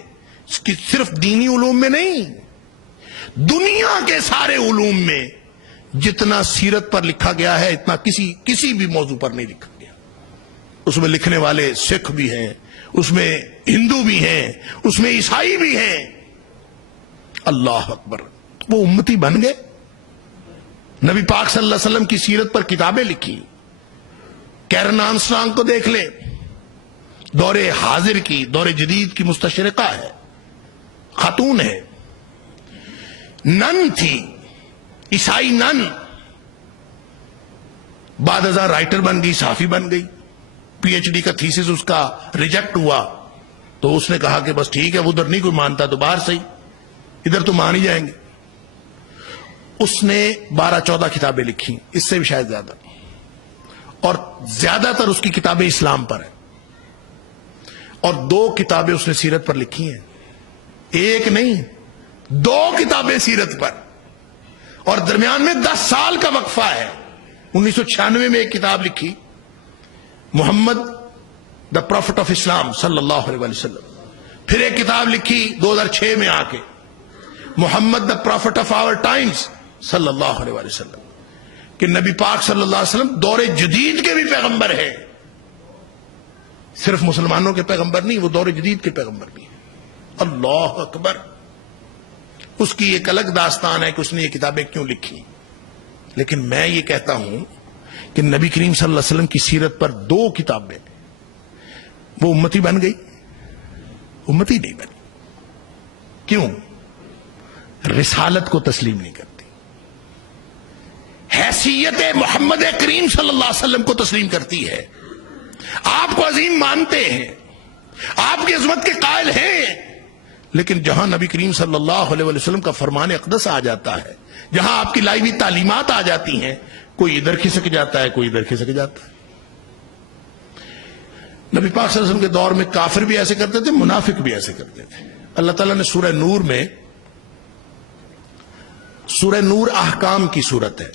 صرف دینی علوم میں نہیں، دنیا کے سارے علوم میں جتنا سیرت پر لکھا گیا ہے اتنا کسی بھی موضوع پر نہیں لکھا گیا۔ اس میں لکھنے والے سکھ بھی ہیں، اس میں ہندو بھی ہیں، اس میں عیسائی بھی ہیں۔ اللہ اکبر، وہ امتی بن گئے، نبی پاک صلی اللہ علیہ وسلم کی سیرت پر کتابیں لکھی۔ کیرن آرمسٹرانگ کو دیکھ لیں، دور حاضر کی، دور جدید کی مستشرقہ ہے، خاتون ہے، نن تھی، عیسائی نن، بعد ازاں رائٹر بن گئی، صحافی بن گئی، پی ایچ ڈی کا تھیسس اس کا ریجیکٹ ہوا تو اس نے کہا کہ بس ٹھیک ہے، ادھر نہیں کوئی مانتا تو باہر صحیح، ادھر تو مان ہی جائیں گے۔ اس نے 12-14 کتابیں لکھی، اس سے بھی شاید زیادہ، اور زیادہ تر اس کی کتابیں اسلام پر ہیں، اور 2 کتابیں اس نے سیرت پر لکھی ہیں، ایک نہیں 2 کتابیں سیرت پر، اور درمیان میں 10 سال کا وقفہ ہے۔ 1996 میں ایک کتاب لکھی، محمد دا پروفٹ آف اسلام صلی اللہ علیہ وسلم، پھر ایک کتاب لکھی 2006 میں آ کے، محمد دا پروفٹ آف آور ٹائمز صلی اللہ علیہ وسلم، کہ نبی پاک صلی اللہ علیہ وسلم دور جدید کے بھی پیغمبر ہیں، صرف مسلمانوں کے پیغمبر نہیں، وہ دور جدید کے پیغمبر بھی ہیں۔ اللہ اکبر، اس کی ایک الگ داستان ہے کہ اس نے یہ کتابیں کیوں لکھی، لیکن میں یہ کہتا ہوں کہ نبی کریم صلی اللہ علیہ وسلم کی سیرت پر 2 کتابیں، وہ امتی بن گئی؟ امتی نہیں بنی۔ کیوں؟ رسالت کو تسلیم نہیں کرتی، حیثیت محمد کریم صلی اللہ علیہ وسلم کو تسلیم کرتی ہے، آپ کو عظیم مانتے ہیں، آپ کی عظمت کے قائل ہیں، لیکن جہاں نبی کریم صلی اللہ علیہ وسلم کا فرمان اقدس آ جاتا ہے، جہاں آپ کی لائی ہوئی تعلیمات آ جاتی ہیں، کوئی ادھر کھسک جاتا ہے، کوئی ادھر کھسک جاتا ہے۔ نبی پاک صلی اللہ علیہ وسلم کے دور میں کافر بھی ایسے کرتے تھے، منافق بھی ایسے کرتے تھے۔ اللہ تعالیٰ نے سورہ نور میں، سورہ نور احکام کی صورت ہے،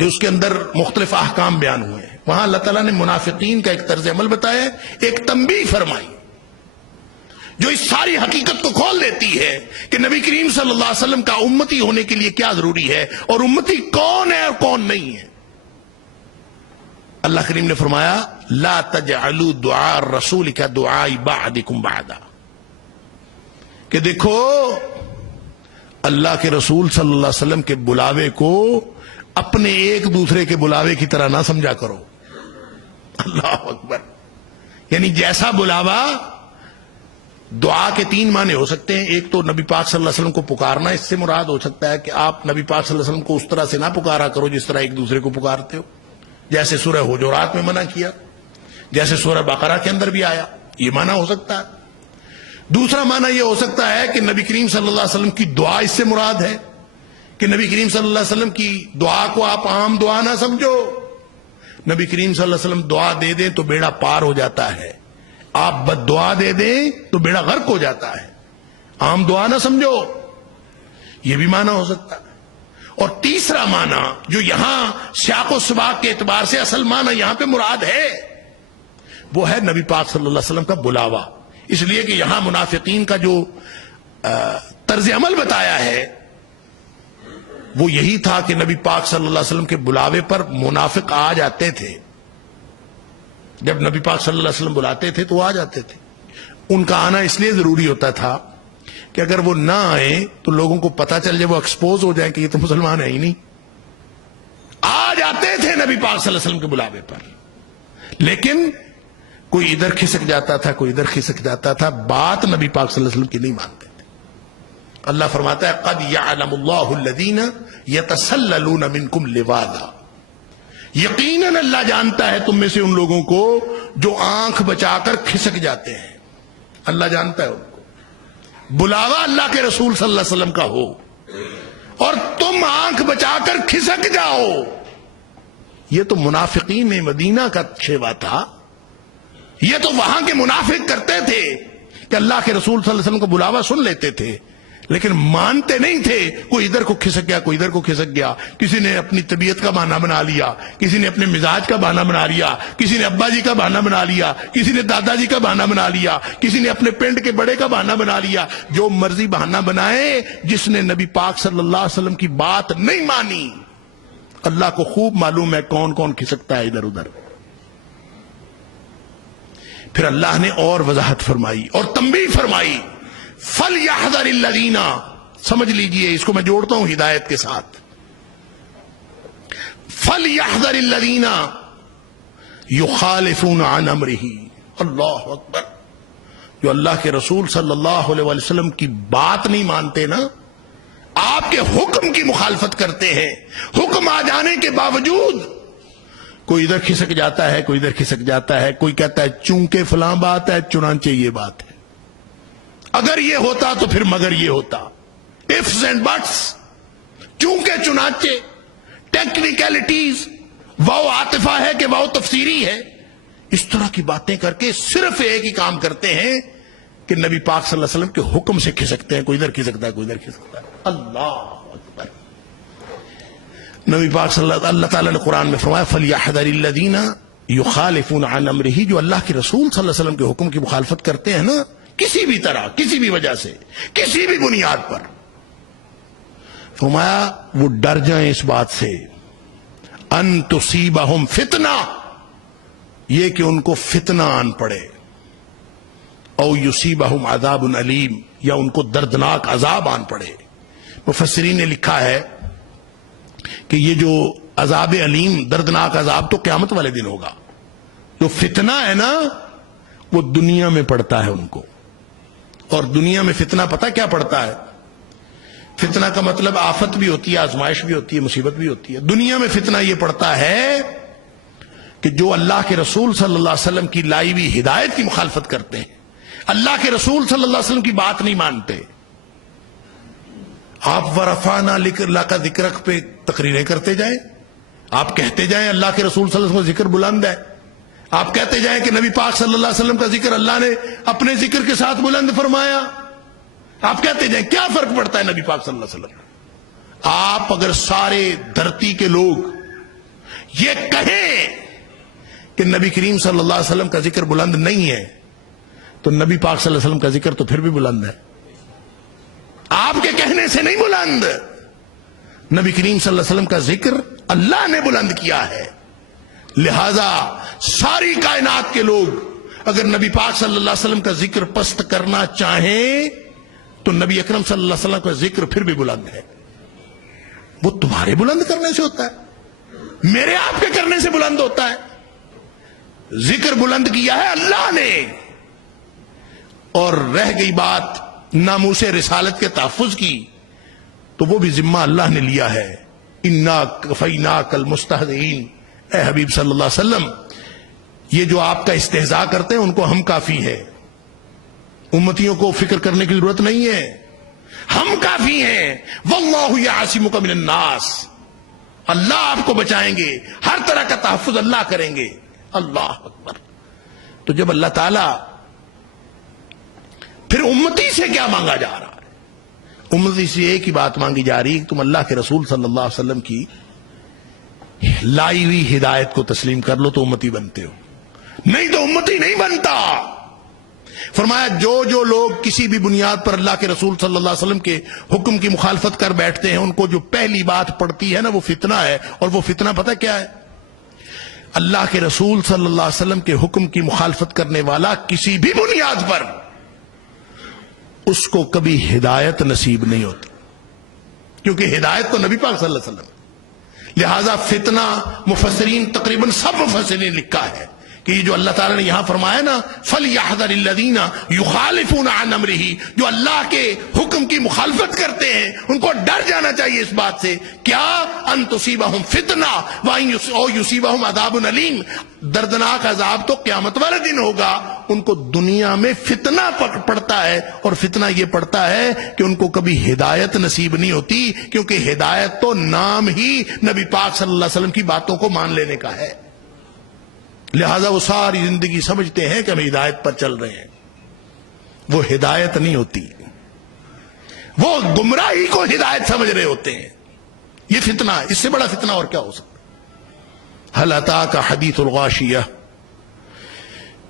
اس کے اندر مختلف احکام بیان ہوئے ہیں، وہاں اللہ تعالیٰ نے منافقین کا ایک طرز عمل بتایا، ایک تنبیہ فرمائی جو اس ساری حقیقت کو کھول دیتی ہے کہ نبی کریم صلی اللہ علیہ وسلم کا امتی ہونے کے لیے کیا ضروری ہے، اور امتی کون ہے اور کون نہیں ہے۔ اللہ کریم نے فرمایا لا تجعلوا دعاء الرسول كدعاء بعضكم بعضا، کہ دیکھو اللہ کے رسول صلی اللہ علیہ وسلم کے بلاوے کو اپنے ایک دوسرے کے بلاوے کی طرح نہ سمجھا کرو۔ اللہ اکبر، یعنی جیسا بلاوا، دعا کے 3 معنی ہو سکتے ہیں، ایک تو نبی پاک صلی اللہ علیہ وسلم کو پکارنا، اس سے مراد ہو سکتا ہے کہ آپ نبی پاک صلی اللہ علیہ وسلم کو اس طرح سے نہ پکارا کرو جس طرح ایک دوسرے کو پکارتے ہو، جیسے سورہ حجرات میں منع کیا، جیسے سورہ بقرہ کے اندر بھی آیا، یہ معنی ہو سکتا ہے۔ دوسرا معنی یہ ہو سکتا ہے کہ نبی کریم صلی اللہ علیہ وسلم کی دعا اس سے مراد ہے، کہ نبی کریم صلی اللہ علیہ وسلم کی دعا کو آپ عام دعا نہ سمجھو، نبی کریم صلی اللہ علیہ وسلم دعا دے دیں تو بیڑا پار ہو جاتا ہے، آپ بد دعا دے دیں تو بیڑا غرق ہو جاتا ہے، عام دعا نہ سمجھو، یہ بھی معنی ہو سکتا ہے۔ اور تیسرا معنی جو یہاں سیاق و سباق کے اعتبار سے اصل معنی یہاں پہ مراد ہے، وہ ہے نبی پاک صلی اللہ علیہ وسلم کا بلاوا، اس لیے کہ یہاں منافقین کا جو طرز عمل بتایا ہے وہ یہی تھا کہ نبی پاک صلی اللہ علیہ وسلم کے بلاوے پر منافق آ جاتے تھے. جب نبی پاک صلی اللہ علیہ وسلم بلاتے تھے تو وہ آ جاتے تھے. ان کا آنا اس لیے ضروری ہوتا تھا کہ اگر وہ نہ آئیں تو لوگوں کو پتا چل جائے, وہ ایکسپوز ہو جائیں کہ یہ تو مسلمان ہے ہی نہیں. آ جاتے تھے نبی پاک صلی اللہ علیہ وسلم کے بلاوے پر, لیکن کوئی ادھر کھسک جاتا تھا, کوئی ادھر کھسک جاتا تھا, بات نبی پاک صلی اللہ علیہ وسلم کی نہیں مانتے تھے. اللہ فرماتا ہے قد یعلم اللہ الذین یتسللون منکم لواذا, یقیناً اللہ جانتا ہے تم میں سے ان لوگوں کو جو آنکھ بچا کر کھسک جاتے ہیں. اللہ جانتا ہے ان کو. بلاوا اللہ کے رسول صلی اللہ علیہ وسلم کا ہو اور تم آنکھ بچا کر کھسک جاؤ, یہ تو منافقین مدینہ کا شیوا تھا. یہ تو وہاں کے منافق کرتے تھے کہ اللہ کے رسول صلی اللہ علیہ وسلم کو بلاوا سن لیتے تھے لیکن مانتے نہیں تھے. کوئی ادھر کو کھسک گیا, کوئی ادھر کو کھسک گیا, کسی نے اپنی طبیعت کا بہانہ بنا لیا, کسی نے اپنے مزاج کا بہانہ بنا لیا, کسی نے ابا جی کا بہانہ بنا لیا, کسی نے دادا جی کا بہانہ بنا لیا, کسی نے اپنے پنڈ کے بڑے کا بہانہ بنا لیا. جو مرضی بہانہ بنائے, جس نے نبی پاک صلی اللہ علیہ وسلم کی بات نہیں مانی, اللہ کو خوب معلوم ہے کون کون کھسکتا ہے ادھر ادھر. پھر اللہ نے اور وضاحت فرمائی اور تنبیہ فرمائی, فَلْيَحْذَرِ الَّذِينَ, سمجھ لیجئے اس کو میں جوڑتا ہوں ہدایت کے ساتھ. فَلْيَحْذَرِ الَّذِينَ يُخَالِفُونَ عَنْ أَمْرِهِ, اللہ اکبر. جو اللہ کے رسول صلی اللہ علیہ وسلم کی بات نہیں مانتے نا, آپ کے حکم کی مخالفت کرتے ہیں, حکم آ جانے کے باوجود کوئی ادھر کھسک جاتا ہے, کوئی ادھر کھسک جاتا ہے, کوئی کہتا ہے چونکہ فلاں بات ہے چنانچہ یہ بات ہے, اگر یہ ہوتا تو پھر مگر یہ ہوتا, ifs and buts, چونکہ چنانچہ, ٹیکنیکلٹیز, واو عاطفہ ہے کہ واو تفسیری ہے, اس طرح کی باتیں کر کے صرف ایک ہی کام کرتے ہیں کہ نبی پاک صلی اللہ علیہ وسلم کے حکم سے کھسکتے ہیں. کوئی ادھر کھسکتا ہے, کوئی ادھر کھسکتا ہے. اللہ اکبر. نبی پاک صلی اللہ تعالیٰ نے قرآن میں فرمایا فَلْيَحْذَرِ الَّذِينَ يُخَالِفُونَ عَنْ أَمْرِهِ, جو اللہ کے رسول صلی اللہ علیہ وسلم کے حکم کی مخالفت کرتے ہیں نا, کسی بھی طرح, کسی بھی وجہ سے, کسی بھی بنیاد پر, فرمایا وہ ڈر جائیں اس بات سے ان تصیبہم فتنہ, یہ کہ ان کو فتنہ آن پڑے, او یصیبہم عذاب علیم, یا ان کو دردناک عذاب آن پڑے. مفسرین نے لکھا ہے کہ یہ جو عذاب علیم, دردناک عذاب تو قیامت والے دن ہوگا. جو فتنہ ہے نا وہ دنیا میں پڑتا ہے ان کو, اور دنیا میں فتنہ پتہ کیا پڑتا ہے؟ فتنہ کا مطلب آفت بھی ہوتی ہے, آزمائش بھی ہوتی ہے, مصیبت بھی ہوتی ہے. دنیا میں فتنہ یہ پڑتا ہے کہ جو اللہ کے رسول صلی اللہ علیہ وسلم کی لائی ہوئی ہدایت کی مخالفت کرتے ہیں, اللہ کے رسول صلی اللہ علیہ وسلم کی بات نہیں مانتے. آپ ورفعنا اللہ کا ذکرک پہ تقریریں کرتے جائیں, آپ کہتے جائیں اللہ کے رسول صلی اللہ علیہ وسلم کا ذکر بلند ہے, آپ کہتے جائیں کہ نبی پاک صلی اللہ علیہ وسلم کا ذکر اللہ نے اپنے ذکر کے ساتھ بلند فرمایا, آپ کہتے جائیں, کیا فرق پڑتا ہے نبی پاک صلی اللہ علیہ وسلم؟ آپ اگر سارے دھرتی کے لوگ یہ کہیں کہ نبی کریم صلی اللہ علیہ وسلم کا ذکر بلند نہیں ہے, تو نبی پاک صلی اللہ علیہ وسلم کا ذکر تو پھر بھی بلند ہے. آپ کے کہنے سے نہیں بلند, نبی کریم صلی اللہ علیہ وسلم کا ذکر اللہ نے بلند کیا ہے. لہذا ساری کائنات کے لوگ اگر نبی پاک صلی اللہ علیہ وسلم کا ذکر پست کرنا چاہیں تو نبی اکرم صلی اللہ علیہ وسلم کا ذکر پھر بھی بلند ہے. وہ تمہارے بلند کرنے سے ہوتا ہے, میرے آپ کے کرنے سے بلند ہوتا ہے. ذکر بلند کیا ہے اللہ نے, اور رہ گئی بات ناموس رسالت کے تحفظ کی تو وہ بھی ذمہ اللہ نے لیا ہے. انا کفیناک المستہزئین, اے حبیب صلی اللہ علیہ وسلم, یہ جو آپ کا استہزاء کرتے ہیں ان کو ہم کافی ہے, امتیوں کو فکر کرنے کی ضرورت نہیں ہے, ہم کافی ہیں. واللہ یعصمک من الناس, اللہ آپ کو بچائیں گے, ہر طرح کا تحفظ اللہ کریں گے. اللہ اکبر. تو جب اللہ تعالی پھر امتی سے کیا مانگا جا رہا ہے؟ امتی سے ایک ہی بات مانگی جا رہی ہے کہ تم اللہ کے رسول صلی اللہ علیہ وسلم کی لائی ہوئی ہدایت کو تسلیم کر لو تو امتی بنتے ہو, نہیں تو امتی نہیں بنتا. فرمایا جو لوگ کسی بھی بنیاد پر اللہ کے رسول صلی اللہ علیہ وسلم کے حکم کی مخالفت کر بیٹھتے ہیں، ان کو جو پہلی بات پڑتی ہے نا وہ فتنہ ہے. اور وہ فتنہ پتہ کیا ہے؟ اللہ کے رسول صلی اللہ علیہ وسلم کے حکم کی مخالفت کرنے والا کسی بھی بنیاد پر اس کو کبھی ہدایت نصیب نہیں ہوتی، کیونکہ ہدایت تو نبی پاک صلی اللہ علیہ وسلم. لہذا فتنہ مفسرین تقریباً سب مفسرین لکھا ہے کہ یہ جو اللہ تعالیٰ نے یہاں فرمایا نا فَلْيَحْذَرِ الَّذِينَ يُخَالِفُونَ عَنْ أَمْرِهِ، جو اللہ کے حکم کی مخالفت کرتے ہیں ان کو ڈر جانا چاہیے اس بات سے کیا ان تصیبہم فتنہ او یصیبہم عذاب علیم، دردناک عذاب تو قیامت والے دن ہوگا. ان کو دنیا میں فتنہ پڑتا ہے، اور فتنہ یہ پڑتا ہے کہ ان کو کبھی ہدایت نصیب نہیں ہوتی، کیونکہ ہدایت تو نام ہی نبی پاک صلی اللہ علیہ وسلم کی باتوں کو مان لینے کا ہے. لہذا وہ ساری زندگی سمجھتے ہیں کہ ہم ہدایت پر چل رہے ہیں، وہ ہدایت نہیں ہوتی، وہ گمراہی کو ہدایت سمجھ رہے ہوتے ہیں. یہ فتنہ، اس سے بڑا فتنہ اور کیا ہو سکتا؟ هل اتاک حدیث الغاشیہ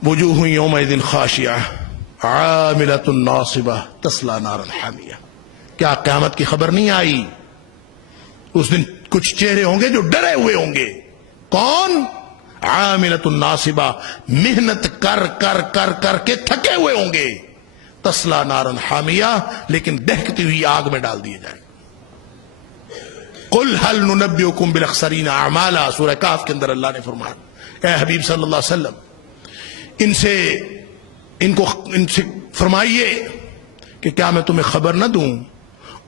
وجوہ یومئذ خاشعہ عاملۃ ناصبہ تصلی نارا حامیہ. کیا قیامت کی خبر نہیں آئی؟ اس دن کچھ چہرے ہوں گے جو ڈرے ہوئے ہوں گے. کون؟ عاملۃ ناصبہ، محنت کر کر کر کر کے تھکے ہوئے ہوں گے. تصلی نارا حامیہ، لیکن دہکتی ہوئی آگ میں ڈال دیے جائیں. قل هل ننبئکم بالاخسرین اعمالا، سورہ کہف کے اندر اللہ نے فرمایا اے حبیب صلی اللہ علیہ وسلم ان سے فرمائیے کہ کیا میں تمہیں خبر نہ دوں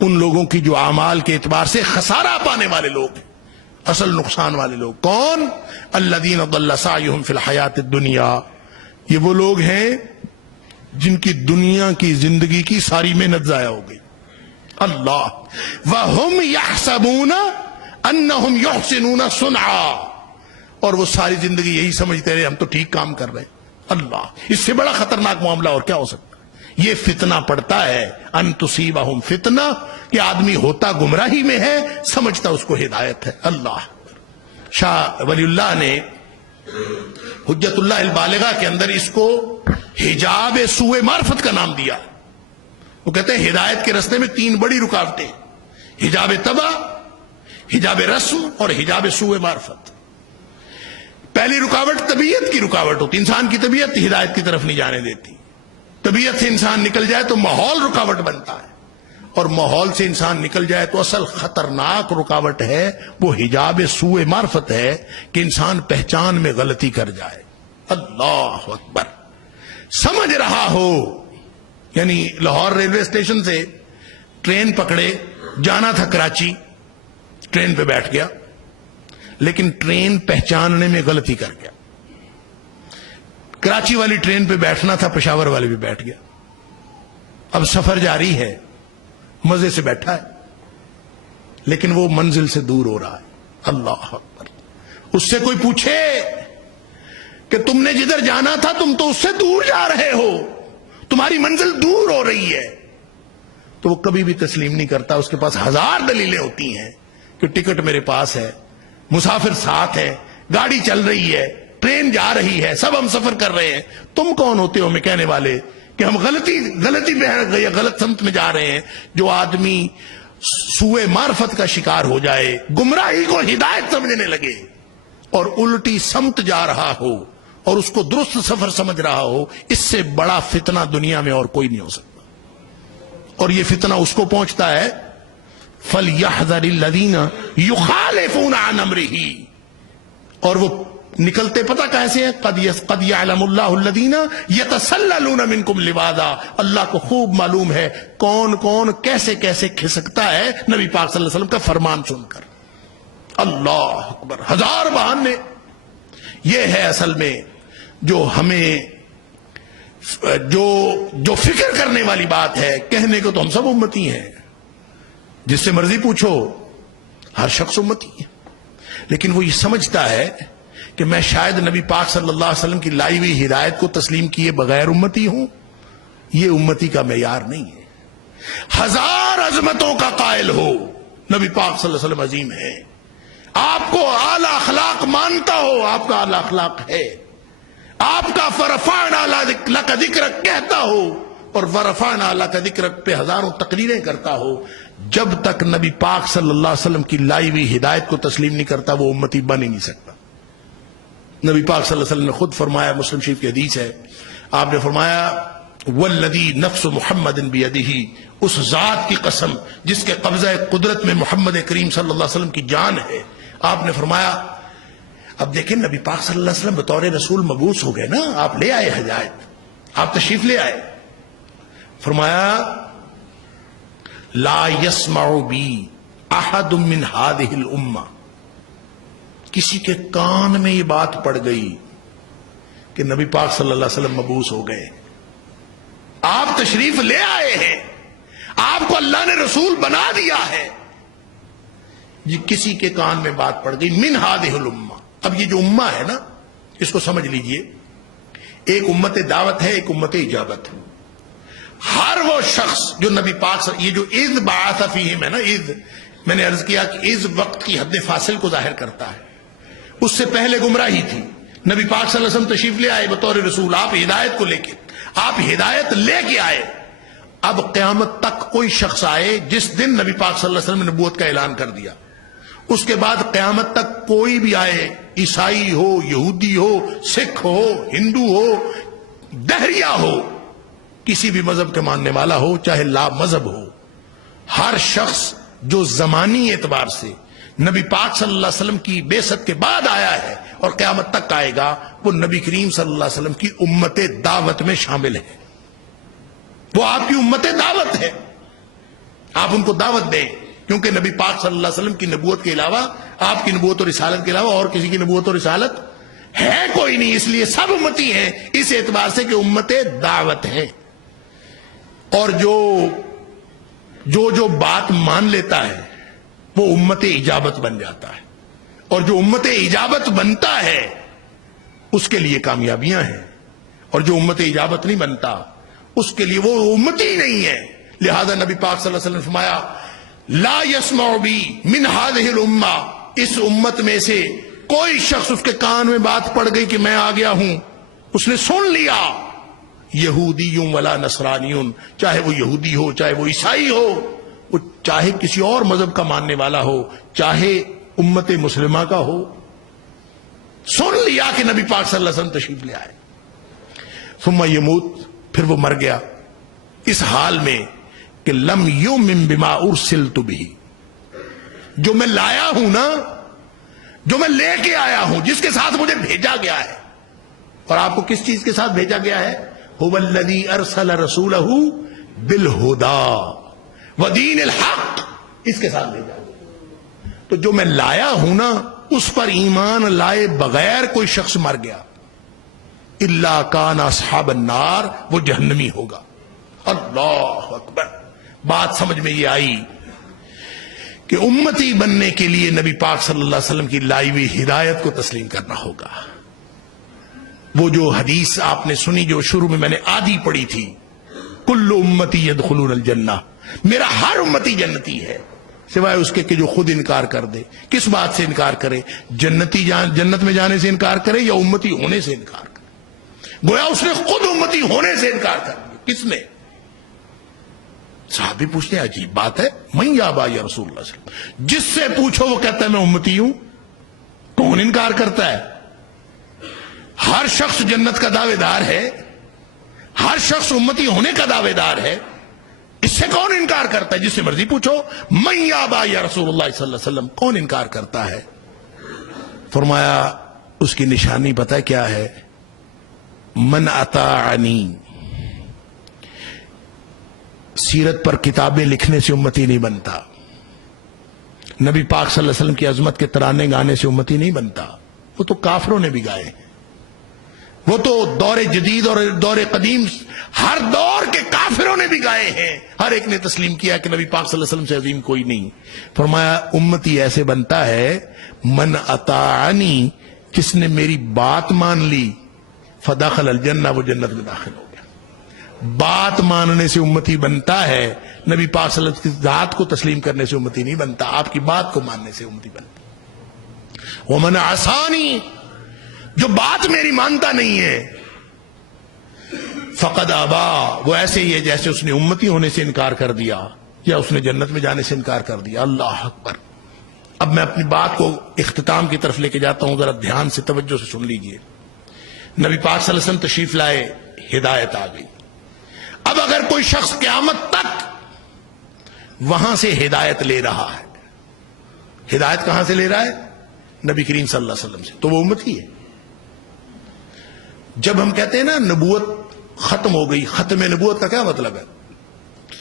ان لوگوں کی جو اعمال کے اعتبار سے خسارہ پانے والے لوگ ہیں، اصل نقصان والے لوگ. کون؟ الذین ضل سعیہم فی الحیات الدنیا، یہ وہ لوگ ہیں جن کی دنیا کی زندگی کی ساری محنت ضائع ہو گئی. اللہ وَهُمْ يَحْسَبُونَ أَنَّهُمْ يُحْسِنُونَ صُنْعًا، اور وہ ساری زندگی یہی سمجھتے رہے ہم تو ٹھیک کام کر رہے ہیں. اللہ، اس سے بڑا خطرناک معاملہ اور کیا ہو سکتا ہے؟ یہ فتنہ پڑتا ہے ان تصیبہم فتنہ، کہ آدمی ہوتا گمراہی میں ہے سمجھتا اس کو ہدایت ہے. اللہ. شاہ ولی اللہ نے حجت اللہ البالغہ کے اندر اس کو حجاب سوء معرفت کا نام دیا. وہ کہتے ہیں ہدایت کے رستے میں 3 بڑی رکاوٹیں، حجاب طبع، حجاب رسم اور حجاب سوء معرفت. پہلی رکاوٹ طبیعت کی رکاوٹ ہوتی، انسان کی طبیعت ہدایت کی طرف نہیں جانے دیتی. طبیعت سے انسان نکل جائے تو ماحول رکاوٹ بنتا ہے، اور ماحول سے انسان نکل جائے تو اصل خطرناک رکاوٹ ہے وہ حجاب سوء معرفت ہے، کہ انسان پہچان میں غلطی کر جائے. اللہ اکبر. سمجھ رہا ہو، یعنی لاہور ریلوے اسٹیشن سے ٹرین پکڑے، جانا تھا کراچی، ٹرین پہ بیٹھ گیا، لیکن ٹرین پہچاننے میں غلطی کر گیا. کراچی والی ٹرین پہ بیٹھنا تھا، پشاور والے بھی بیٹھ گیا. اب سفر جاری ہے، مزے سے بیٹھا ہے، لیکن وہ منزل سے دور ہو رہا ہے. اللہ اکبر. اس سے کوئی پوچھے کہ تم نے جدھر جانا تھا تم تو اس سے دور جا رہے ہو، تمہاری منزل دور ہو رہی ہے، تو وہ کبھی بھی تسلیم نہیں کرتا. اس کے پاس 1000 دلیلیں ہوتی ہیں کہ ٹکٹ میرے پاس ہے، مسافر ساتھ ہے، گاڑی چل رہی ہے، ٹرین جا رہی ہے، سب ہم سفر کر رہے ہیں. تم کون ہوتے ہو میں کہنے والے کہ ہم غلطی میں غلط سمت میں جا رہے ہیں. جو آدمی سوء معرفت کا شکار ہو جائے، گمراہی کو ہدایت سمجھنے لگے اور الٹی سمت جا رہا ہو اور اس کو درست سفر سمجھ رہا ہو، اس سے بڑا فتنہ دنیا میں اور کوئی نہیں ہو سکتا. اور یہ فتنہ اس کو پہنچتا ہے فَلْيَحْذَرِ الَّذِينَ يُخَالِفُونَ عَنْ أَمْرِهِ، اور وہ نکلتے پتہ کیسے ہیں؟ قَدْ يَعْلَمُ اللَّهُ الَّذِينَ يَتَسَلَّلُونَ مِنْكُمْ لِوَاذًا، اللہ کو خوب معلوم ہے کون کون کیسے کیسے کھسکتا ہے نبی پاک صلی اللہ علیہ وسلم کا فرمان سن کر. اللہ اکبر. 1000 بہانے. یہ ہے اصل میں جو ہمیں جو فکر کرنے والی بات ہے. کہنے کو تو ہم سب امتی ہیں، جس سے مرضی پوچھو ہر شخص امتی ہے، لیکن وہ یہ سمجھتا ہے کہ میں شاید نبی پاک صلی اللہ علیہ وسلم کی لائی ہوئی ہدایت کو تسلیم کیے بغیر امتی ہوں. یہ امتی کا معیار نہیں ہے. 1000 عظمتوں کا قائل ہو، نبی پاک صلی اللہ علیہ وسلم عظیم ہے، آپ کو اعلی اخلاق مانتا ہو، آپ کا اعلی اخلاق ہے، آپ کا فرفعنا لک ذکرک کہتا ہو اور ورفعنا لک ذکرک پہ ہزاروں تقریریں کرتا ہو، جب تک نبی پاک صلی اللہ علیہ وسلم کی لائی ہوئی ہدایت کو تسلیم نہیں کرتا وہ امتی بن ہی نہیں سکتا۔ نبی پاک صلی اللہ علیہ وسلم نے خود فرمایا، مسلم شریف کی حدیث ہے، آپ نے فرمایا والذی نفس محمد بیدہ، اس ذات کی قسم جس کے قبضہ قدرت میں محمد کریم صلی اللہ علیہ وسلم کی جان ہے، آپ نے فرمایا، اب دیکھیں نبی پاک صلی اللہ علیہ وسلم بطور رسول مبعوث ہو گئے نا، آپ لے آئے ہدایت، آپ تشریف لے آئے، فرمایا لا يسمع بی احد من هذه الامہ، کسی کے کان میں یہ بات پڑ گئی کہ نبی پاک صلی اللہ علیہ وسلم مبعوث ہو گئے، آپ تشریف لے آئے ہیں، آپ کو اللہ نے رسول بنا دیا ہے، یہ کسی کے کان میں بات پڑ گئی من هذه الامہ۔ اب یہ جو امہ ہے نا، اس کو سمجھ لیجئے، ایک امت دعوت ہے، ایک امت اجابت ہے۔ ہر وہ شخص جو نبی پاک یہ جو اذ بعث فیہم ہے نا، اذ میں نے عرض کیا کہ اذ وقت کی حد فاصل کو ظاہر کرتا ہے، اس سے پہلے گمراہی تھی، نبی پاک صلی اللہ علیہ وسلم تشریف لے آئے بطور رسول، آپ ہدایت کو لے کے، آپ ہدایت لے کے آئے، اب قیامت تک کوئی شخص آئے جس دن نبی پاک صلی اللہ علیہ وسلم نے نبوت کا اعلان کر دیا، اس کے بعد قیامت تک کوئی بھی آئے، عیسائی ہو، یہودی ہو، سکھ ہو، ہندو ہو، دہریہ ہو، کسی بھی مذہب کے ماننے والا ہو، چاہے لا مذہب ہو، ہر شخص جو زمانی اعتبار سے نبی پاک صلی اللہ علیہ وسلم کی بعثت کے بعد آیا ہے اور قیامت تک آئے گا، وہ نبی کریم صلی اللہ علیہ وسلم کی امت دعوت میں شامل ہے، وہ آپ کی امت دعوت ہے، آپ ان کو دعوت دیں، کیونکہ نبی پاک صلی اللہ علیہ وسلم کی نبوت کے علاوہ، آپ کی نبوت اور رسالت کے علاوہ اور کسی کی نبوت اور رسالت ہے کوئی نہیں، اس لیے سب امتی ہیں، اس اعتبار سے کہ امت دعوت ہیں، اور جو بات مان لیتا ہے وہ امت اجابت بن جاتا ہے، اور جو امت اجابت بنتا ہے اس کے لیے کامیابیاں ہیں، اور جو امت اجابت نہیں بنتا اس کے لیے وہ امتی ہی نہیں ہے۔ لہذا نبی پاک صلی اللہ علیہ وسلم نے فرمایا لا يسمع بی من هذه الامہ، اس امت میں سے کوئی شخص اس کے کان میں بات پڑ گئی کہ میں آ گیا ہوں، اس نے سن لیا، یہودی ولا نصرانی، چاہے وہ یہودی ہو، چاہے وہ عیسائی ہو، وہ چاہے کسی اور مذہب کا ماننے والا ہو، چاہے امت مسلمہ کا ہو، سن لیا کہ نبی پاک صلی اللہ علیہ وسلم تشریف لے آئے، ثم یموت، پھر وہ مر گیا اس حال میں کہ لم یؤمن بما ارسلت بہ، جو میں لایا ہوں نا، جو میں لے کے آیا ہوں، جس کے ساتھ مجھے بھیجا گیا ہے، اور آپ کو کس چیز کے ساتھ بھیجا گیا ہے؟ هو الذی ارسل رسولہ بالہدی ودین الحق، اس کے ساتھ بھیجا گیا، تو جو میں لایا ہوں نا اس پر ایمان لائے بغیر کوئی شخص مر گیا، الا کان اصحاب النار، وہ جہنمی ہوگا۔ اللہ اکبر، بات سمجھ میں یہ آئی کہ امتی بننے کے لیے نبی پاک صلی اللہ علیہ وسلم کی لائی ہوئی ہدایت کو تسلیم کرنا ہوگا۔ وہ جو حدیث آپ نے سنی جو شروع میں نے آدھی پڑھی تھی، کل امتی یدخلون الجنہ، میرا ہر امتی جنتی ہے سوائے اس کے کہ جو خود انکار کر دے۔ کس بات سے انکار کرے؟ جنت میں جانے سے انکار کرے یا امتی ہونے سے انکار کرے؟ گویا اس نے خود امتی ہونے سے انکار کر دیا۔ کس نے؟ صحابی پوچھتے ہیں، عجیب بات ہے، من یابا یا رسول اللہ صلی اللہ علیہ وسلم، جس سے پوچھو وہ کہتا ہے میں امتی ہوں۔ کون انکار کرتا ہے؟ ہر شخص جنت کا دعوے دار ہے، ہر شخص امتی ہونے کا دعوے دار ہے، اس سے کون انکار کرتا ہے؟ جس سے مرضی پوچھو، من یابا یا رسول اللہ صلی اللہ علیہ وسلم، کون انکار کرتا ہے؟ فرمایا اس کی نشانی پتہ ہے کیا ہے؟ من اطاعنی، سیرت پر کتابیں لکھنے سے امتی نہیں بنتا، نبی پاک صلی اللہ علیہ وسلم کی عظمت کے ترانے گانے سے امتی نہیں بنتا، وہ تو کافروں نے بھی گائے ہیں، وہ تو دور جدید اور دور قدیم ہر دور کے کافروں نے بھی گائے ہیں، ہر ایک نے تسلیم کیا کہ نبی پاک صلی اللہ علیہ وسلم سے عظیم کوئی نہیں۔ فرمایا امتی ایسے بنتا ہے من اطاعنی، جس نے میری بات مان لی، فدخل الجنہ، وہ جنت میں داخل ہو گیا۔ بات ماننے سے امتی بنتا ہے، نبی پاک صلی اللہ علیہ وسلم کی ذات کو تسلیم کرنے سے امتی نہیں بنتا، آپ کی بات کو ماننے سے امتی بنتا۔ ومن عصانی، جو بات میری مانتا نہیں ہے فقد ابا، وہ ایسے ہی ہے جیسے اس نے امتی ہونے سے انکار کر دیا یا اس نے جنت میں جانے سے انکار کر دیا. اللہ اکبر. اب میں اپنی بات کو اختتام کی طرف لے کے جاتا ہوں، ذرا دھیان سے توجہ سے سن لیجئے. نبی پاک صلی اللہ علیہ وسلم تشریف لائے، ہدایت آ گئی. اب اگر کوئی شخص قیامت تک وہاں سے ہدایت لے رہا ہے، ہدایت کہاں سے لے رہا ہے؟ نبی کریم صلی اللہ علیہ وسلم سے، تو وہ امتی ہے. جب ہم کہتے ہیں نا نبوت ختم ہو گئی، ختم نبوت کا کیا مطلب ہے؟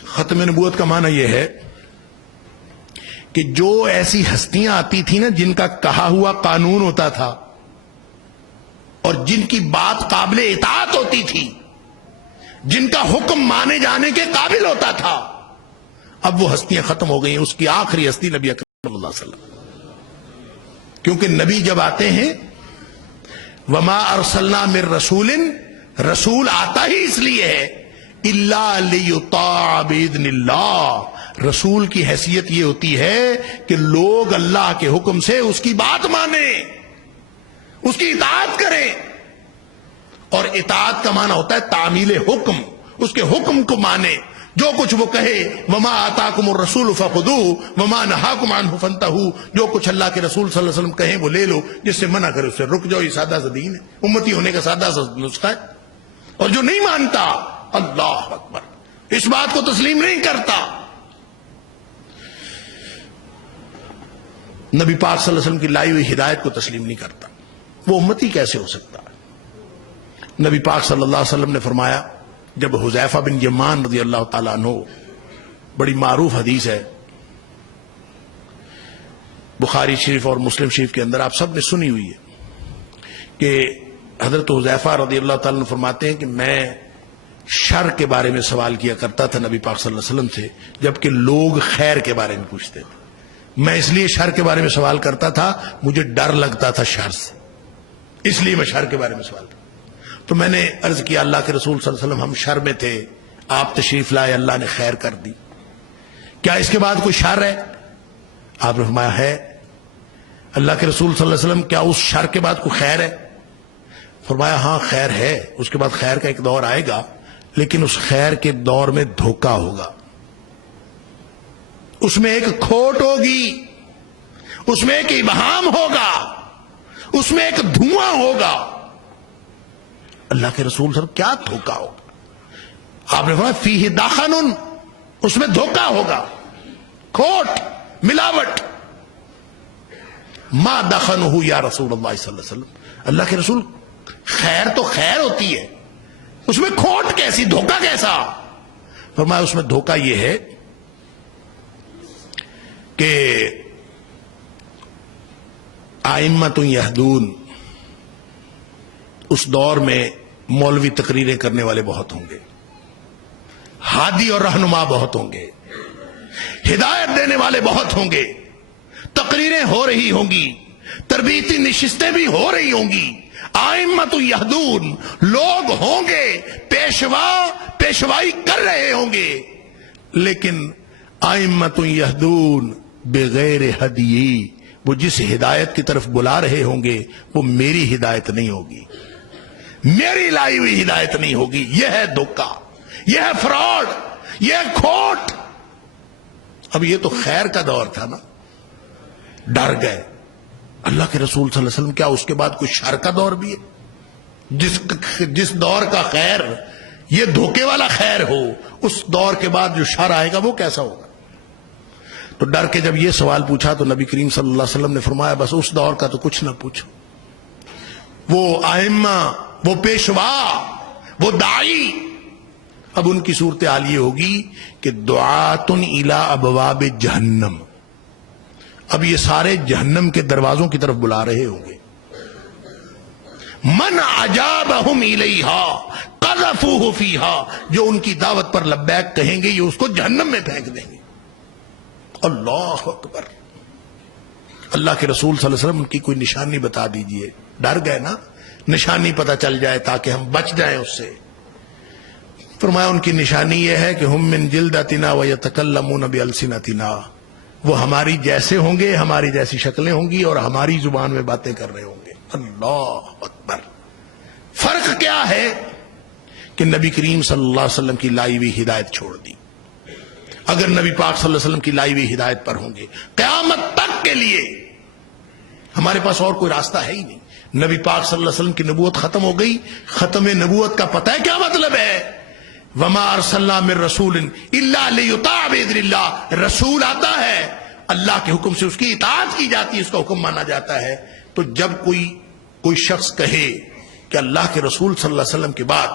ختم نبوت کا معنی یہ ہے کہ جو ایسی ہستیاں آتی تھی نا جن کا کہا ہوا قانون ہوتا تھا اور جن کی بات قابل اطاعت ہوتی تھی، جن کا حکم مانے جانے کے قابل ہوتا تھا، اب وہ ہستیاں ختم ہو گئی ہیں. اس کی آخری ہستی نبی اکرم صلی اللہ علیہ وسلم. کیونکہ نبی جب آتے ہیں وما ارسلنا من رسول، رسول آتا ہی اس لیے ہے الا لیطاع باذن اللہ. رسول کی حیثیت یہ ہوتی ہے کہ لوگ اللہ کے حکم سے اس کی بات مانیں، اس کی اطاعت کریں. اور اطاعت کا معنی ہوتا ہے تعمیل حکم، اس کے حکم کو مانے. جو کچھ وہ کہے وما آتاکم الرسول فخذوہ وما نہاکم عنہ فانتہوا، جو کچھ اللہ کے رسول صلی اللہ علیہ وسلم کہیں وہ لے لو، جس سے منع کرے اس سے رک جاؤ. یہ سادہ سا دین ہے، امتی ہونے کا سادہ سا نسخہ ہے. اور جو نہیں مانتا، اللہ اکبر، اس بات کو تسلیم نہیں کرتا، نبی پاک صلی اللہ علیہ وسلم کی لائی ہوئی ہدایت کو تسلیم نہیں کرتا، وہ امتی کیسے ہو سکتا ہے؟ نبی پاک صلی اللہ علیہ وسلم نے فرمایا، جب حذیفہ بن یمان رضی اللہ تعالیٰ عنہ، بڑی معروف حدیث ہے بخاری شریف اور مسلم شریف کے اندر، آپ سب نے سنی ہوئی ہے کہ حضرت حذیفہ رضی اللہ تعالیٰ عنہ فرماتے ہیں کہ میں شر کے بارے میں سوال کیا کرتا تھا نبی پاک صلی اللہ علیہ وسلم سے، جبکہ لوگ خیر کے بارے میں پوچھتے تھے. میں اس لیے شر کے بارے میں سوال کرتا تھا، مجھے ڈر لگتا تھا شر سے، اس لیے میں شر کے بارے میں سوال کرتا. تو میں نے عرض کیا اللہ کے رسول صلی اللہ علیہ وسلم ہم شر میں تھے، آپ تشریف لائے، اللہ نے خیر کر دی، کیا اس کے بعد کوئی شر ہے؟ آپ نے فرمایا ہے. اللہ کے رسول صلی اللہ علیہ وسلم کیا اس شر کے بعد کوئی خیر ہے؟ فرمایا ہاں خیر ہے، اس کے بعد خیر کا ایک دور آئے گا، لیکن اس خیر کے دور میں دھوکہ ہوگا، اس میں ایک کھوٹ ہوگی، اس میں ایک ابہام ہوگا، اس میں ایک دھواں ہوگا. اللہ کے رسول صلی اللہ علیہ وسلم کیا دھوکہ ہوگا؟ آپ نے فرمایا فیہ دخن، اس میں دھوکہ ہوگا، کھوٹ، ملاوٹ. ما دخنہ یا رسول اللہ صلی اللہ علیہ وسلم، اللہ کے رسول خیر تو خیر ہوتی ہے، اس میں کھوٹ کیسی، دھوکہ کیسا؟ فرمایا اس میں دھوکہ یہ ہے کہ ائمۃ یہدون، اس دور میں مولوی تقریریں کرنے والے بہت ہوں گے، ہادی اور رہنما بہت ہوں گے، ہدایت دینے والے بہت ہوں گے، تقریریں ہو رہی ہوں گی، تربیتی نشستیں بھی ہو رہی ہوں گی. ائمۃ یہدون لوگ ہوں گے، پیشوائی کر رہے ہوں گے، لیکن ائمۃ یہدون بغیر ہدی، وہ جس ہدایت کی طرف بلا رہے ہوں گے وہ میری ہدایت نہیں ہوگی، میری لائی ہوئی ہدایت نہیں ہوگی. یہ ہے دھوکہ، یہ ہے فراڈ، یہ ہے کھوٹ. اب یہ تو خیر کا دور تھا نا، ڈر گئے. اللہ کے رسول صلی اللہ علیہ وسلم کیا اس کے بعد کوئی شر کا دور بھی ہے؟ جس دور کا خیر یہ دھوکے والا خیر ہو، اس دور کے بعد جو شر آئے گا وہ کیسا ہوگا؟ تو ڈر کے جب یہ سوال پوچھا تو نبی کریم صلی اللہ علیہ وسلم نے فرمایا بس اس دور کا تو کچھ نہ پوچھو. وہ ائمہ، وہ پیشوا، وہ داعی، اب ان کی صورتحال یہ ہوگی کہ دعاتٌ الی ابواب جہنم، اب یہ سارے جہنم کے دروازوں کی طرف بلا رہے ہوں گے. من اجابہم الیہا قذفوہ فیہا، جو ان کی دعوت پر لبیک کہیں گے یہ اس کو جہنم میں پھینک دیں گے. اللہ اکبر. اللہ کے رسول صلی اللہ علیہ وسلم ان کی کوئی نشانی بتا دیجئے. ڈر گئے نا، نشانی پتہ چل جائے تاکہ ہم بچ جائیں اس سے. فرمایا ان کی نشانی یہ ہے کہ ہم من جلدتنا ویتکلمون بالسنتنا، وہ ہماری جیسے ہوں گے، ہماری جیسی شکلیں ہوں گی اور ہماری زبان میں باتیں کر رہے ہوں گے. اللہ اکبر. فرق کیا ہے کہ نبی کریم صلی اللہ علیہ وسلم کی لائی ہوئی ہدایت چھوڑ دی. اگر نبی پاک صلی اللہ علیہ وسلم کی لائی ہوئی ہدایت پر ہوں گے قیامت تک کے لیے ہمارے پاس اور کوئی راستہ ہے ہی نہیں. نبی پاک صلی اللہ علیہ وسلم کی نبوت ختم ہو گئی. ختم نبوت کا پتہ ہے کیا مطلب ہے؟ وما ارسلنا من رسول الا لیطاع باذن اللہ. رسول آتا ہے اللہ کے حکم سے اس کی اطاعت کی جاتی ہے, اس کا حکم مانا جاتا ہے. تو جب کوئی شخص کہے کہ اللہ کے رسول صلی اللہ علیہ وسلم کے بعد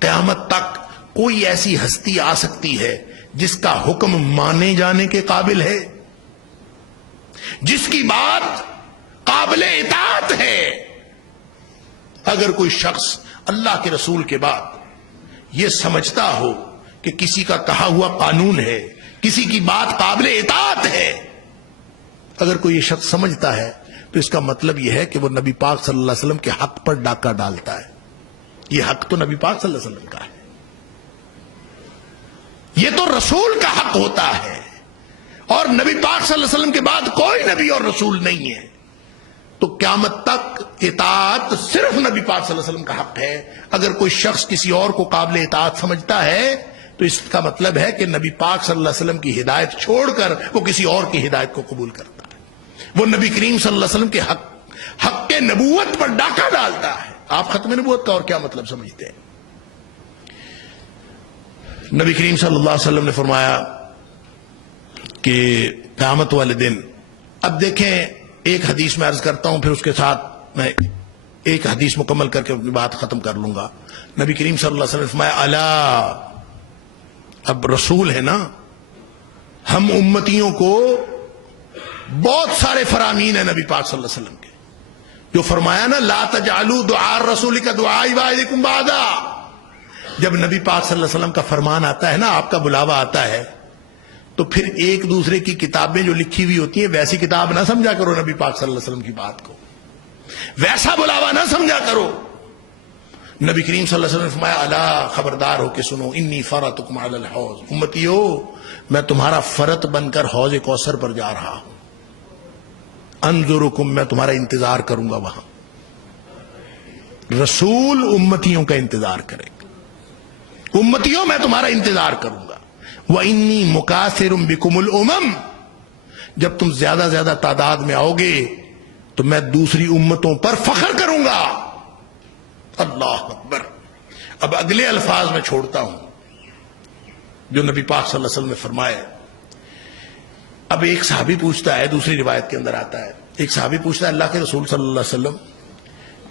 قیامت تک کوئی ایسی ہستی آ سکتی ہے جس کا حکم مانے جانے کے قابل ہے, جس کی بات قابل اطاعت ہے, اگر کوئی شخص اللہ کے رسول کے بعد یہ سمجھتا ہو کہ کسی کا کہا ہوا قانون ہے, کسی کی بات قابل اطاعت ہے, اگر کوئی یہ شخص سمجھتا ہے تو اس کا مطلب یہ ہے کہ وہ نبی پاک صلی اللہ علیہ وسلم کے حق پر ڈاکہ ڈالتا ہے. یہ حق تو نبی پاک صلی اللہ علیہ وسلم کا ہے, یہ تو رسول کا حق ہوتا ہے, اور نبی پاک صلی اللہ علیہ وسلم کے بعد کوئی نبی اور رسول نہیں ہے. تو قیامت تک اطاعت صرف نبی پاک صلی اللہ علیہ وسلم کا حق ہے. اگر کوئی شخص کسی اور کو قابل اطاعت سمجھتا ہے تو اس کا مطلب ہے کہ نبی پاک صلی اللہ علیہ وسلم کی ہدایت چھوڑ کر وہ کسی اور کی ہدایت کو قبول کرتا ہے. وہ نبی کریم صلی اللہ علیہ وسلم کے حق کے نبوت پر ڈاکہ ڈالتا ہے. آپ ختم نبوت کا اور کیا مطلب سمجھتے ہیں؟ نبی کریم صلی اللہ علیہ وسلم نے فرمایا کہ قیامت والے دن, اب دیکھیں ایک حدیث میں عرض کرتا ہوں, پھر اس کے ساتھ میں ایک حدیث مکمل کر کے اپنی بات ختم کر لوں گا. نبی کریم صلی اللہ علیہ وسلم نے فرمایا الا, اب رسول ہے نا, ہم امتیوں کو بہت سارے فرامین ہیں نبی پاک صلی اللہ علیہ وسلم کے, جو فرمایا نا لا تجعلوا دعاء الرسول كدعاء بعضكم بعضا. جب نبی پاک صلی اللہ علیہ وسلم کا فرمان آتا ہے نا, آپ کا بلاوا آتا ہے, تو پھر ایک دوسرے کی کتابیں جو لکھی ہوئی ہوتی ہیں ویسی کتاب نہ سمجھا کرو نبی پاک صلی اللہ علیہ وسلم کی بات کو, ویسا بلاوا نہ سمجھا کرو. نبی کریم صلی اللہ علیہ وسلم نے فرمایا الا, خبردار ہو کے سنو, انی فرطکم علی الحوض, امتیو میں تمہارا فرط بن کر حوض کوثر پر جا رہا ہوں. انظرکم, میں تمہارا انتظار کروں گا وہاں. رسول امتیوں کا انتظار کرے گا, امتیوں میں تمہارا انتظار کروں گا. وَإِنِّي مُكَاثِرٌ بِكُمُ الْأُمَمْ, جب تم زیادہ زیادہ تعداد میں آؤ گے تو میں دوسری امتوں پر فخر کروں گا. اللہ اکبر. اب اگلے الفاظ میں چھوڑتا ہوں جو نبی پاک صلی اللہ علیہ وسلم نے فرمائے. اب ایک صحابی پوچھتا ہے, دوسری روایت کے اندر آتا ہے, ایک صحابی پوچھتا ہے اللہ کے رسول صلی اللہ علیہ وسلم,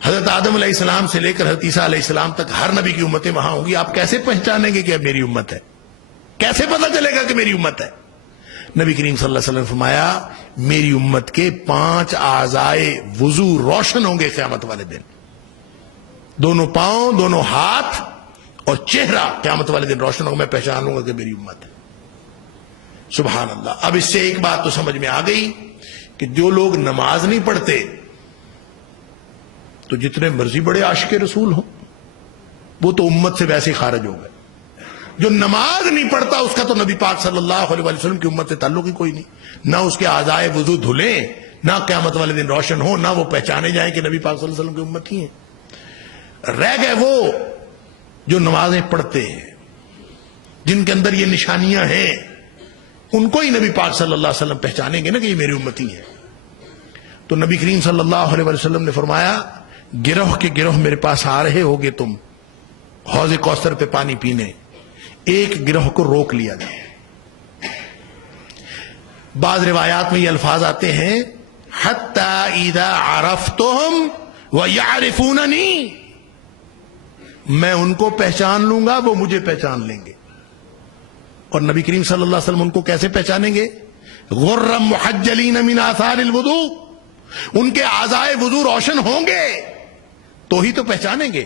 حضرت آدم علیہ السلام سے لے کر حضرت عیسیٰ علیہ السلام تک ہر نبی کی امتیں وہاں ہوں گی, آپ کیسے پہچانیں گے کہ اب میری امت ہے؟ کیسے پتہ چلے گا کہ میری امت ہے؟ نبی کریم صلی اللہ علیہ وسلم نے فرمایا میری امت کے 5 اعضائے وضو روشن ہوں گے قیامت والے دن. دونوں پاؤں, دونوں ہاتھ اور چہرہ قیامت والے دن روشن ہوگا, میں پہچان لوں گا کہ میری امت ہے. سبحان اللہ. اب اس سے ایک بات تو سمجھ میں آ گئی کہ جو لوگ نماز نہیں پڑھتے تو جتنے مرضی بڑے عاشق رسول ہوں وہ تو امت سے ویسے خارج ہو گئے. جو نماز نہیں پڑھتا اس کا تو نبی پاک صلی اللہ علیہ وسلم کی امت سے تعلق ہی کوئی نہیں. نہ اس کے اعضائے وضو دھلیں, نہ قیامت والے دن روشن ہو, نہ وہ پہچانے جائیں کہ نبی پاک صلی اللہ علیہ وسلم کی امت ہی ہیں. رہ گئے وہ جو نمازیں پڑھتے ہیں, جن کے اندر یہ نشانیاں ہیں, ان کو ہی نبی پاک صلی اللہ علیہ وسلم پہچانیں گے نا کہ یہ میری امتی ہے. تو نبی کریم صلی اللہ علیہ وسلم نے فرمایا گروہ کے گروہ میرے پاس آ رہے ہوگے تم حوض کوثر پہ پانی پینے, ایک گروہ کو روک لیا جائے. بعض روایات میں یہ الفاظ آتے ہیں حتی اذا عرفتہم ویعرفوننی, میں ان کو پہچان لوں گا وہ مجھے پہچان لیں گے. اور نبی کریم صلی اللہ علیہ وسلم ان کو کیسے پہچانیں گے؟ غرم محجلین من آثار الوضوء, ان کے اعضائے وضو روشن ہوں گے تو ہی تو پہچانیں گے.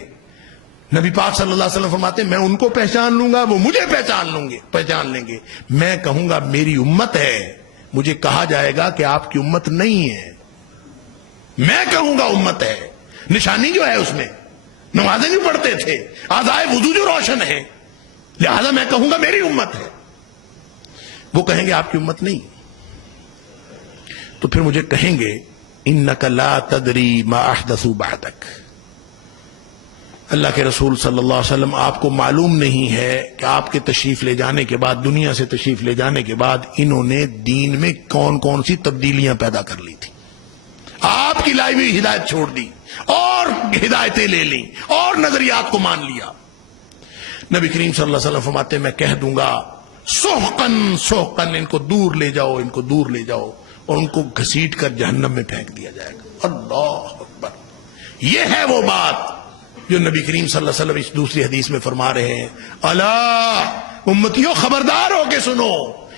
نبی پاک صلی اللہ علیہ وسلم فرماتے ہیں میں ان کو پہچان لوں گا وہ مجھے پہچان لیں گے. میں کہوں گا میری امت ہے, مجھے کہا جائے گا کہ آپ کی امت نہیں ہے. میں کہوں گا امت ہے, نشانی جو ہے اس میں نمازیں نہیں پڑھتے تھے, اعضائے وضو جو روشن ہے, لہذا میں کہوں گا میری امت ہے. وہ کہیں گے آپ کی امت نہیں, تو پھر مجھے کہیں گے انک لا تدری ما احدثوا بعدک، اللہ کے رسول صلی اللہ علیہ وسلم آپ کو معلوم نہیں ہے کہ آپ کے تشریف لے جانے کے بعد، دنیا سے تشریف لے جانے کے بعد انہوں نے دین میں کون کون سی تبدیلیاں پیدا کر لی تھی۔ آپ کی لائی ہوئی ہدایت چھوڑ دی اور ہدایتیں لے لیں اور نظریات کو مان لیا۔ نبی کریم صلی اللہ علیہ وسلم فرماتے ہیں میں کہہ دوں گا سحقن سحقن، ان کو دور لے جاؤ، ان کو دور لے جاؤ، اور ان کو گھسیٹ کر جہنم میں پھینک دیا جائے گا۔ اللہ اکبر، یہ ہے وہ بات جو نبی کریم صلی اللہ علیہ وسلم اس دوسری حدیث میں فرما رہے ہیں۔ الا امتیوں خبردار ہو کے سنو،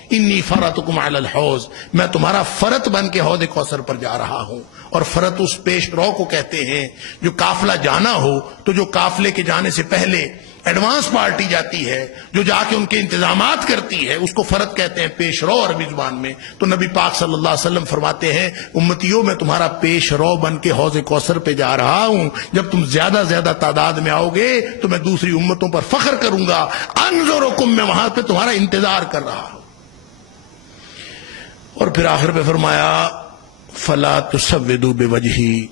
انی فرطکم علی الحوض، میں تمہارا فرط بن کے حوض کوثر پر جا رہا ہوں۔ اور فرط اس پیش رو کو کہتے ہیں جو قافلہ جانا ہو تو جو قافلے کے جانے سے پہلے ایڈوانس پارٹی جاتی ہے، جو جا کے ان کے انتظامات کرتی ہے، اس کو فرط کہتے ہیں، پیش رو عربی زبان میں۔ تو نبی پاک صلی اللہ علیہ وسلم فرماتے ہیں امتیوں میں تمہارا پیش رو بن کے حوض کوثر پہ جا رہا ہوں، جب تم زیادہ زیادہ تعداد میں آؤ گے تو میں دوسری امتوں پر فخر کروں گا، انظرکم، میں وہاں پہ تمہارا انتظار کر رہا ہوں۔ اور پھر آخر پہ فرمایا فلا تسودوا بوجہی،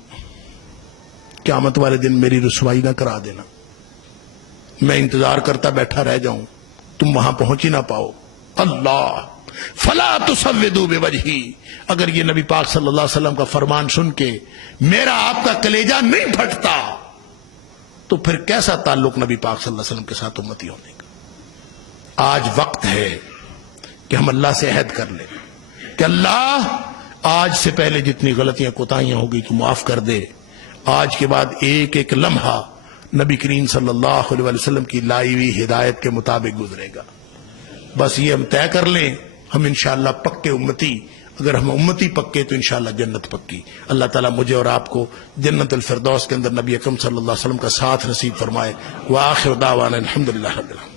قیامت والے دن میری رسوائی نہ کرا دینا، میں انتظار کرتا بیٹھا رہ جاؤں، تم وہاں پہنچ ہی نہ پاؤ۔ اللہ، فلا تسودوا بوجہی، اگر یہ نبی پاک صلی اللہ علیہ وسلم کا فرمان سن کے میرا آپ کا کلیجہ نہیں پھٹتا تو پھر کیسا تعلق نبی پاک صلی اللہ علیہ وسلم کے ساتھ امتی ہونے کا۔ آج وقت ہے کہ ہم اللہ سے عہد کر لیں کہ اللہ آج سے پہلے جتنی غلطیاں کوتاہیاں ہو گئی تو معاف کر دے، آج کے بعد ایک ایک لمحہ نبی کریم صلی اللہ علیہ وسلم کی لائی ہوئی ہدایت کے مطابق گزرے گا۔ بس یہ ہم طے کر لیں، ہم انشاءاللہ پکے امتی، اگر ہم امتی پکے تو انشاءاللہ جنت پکی۔ اللہ تعالیٰ مجھے اور آپ کو جنت الفردوس کے اندر نبی اکرم صلی اللہ علیہ وسلم کا ساتھ نصیب فرمائے۔ وآخر دعوانا الحمدللہ رب العالمین۔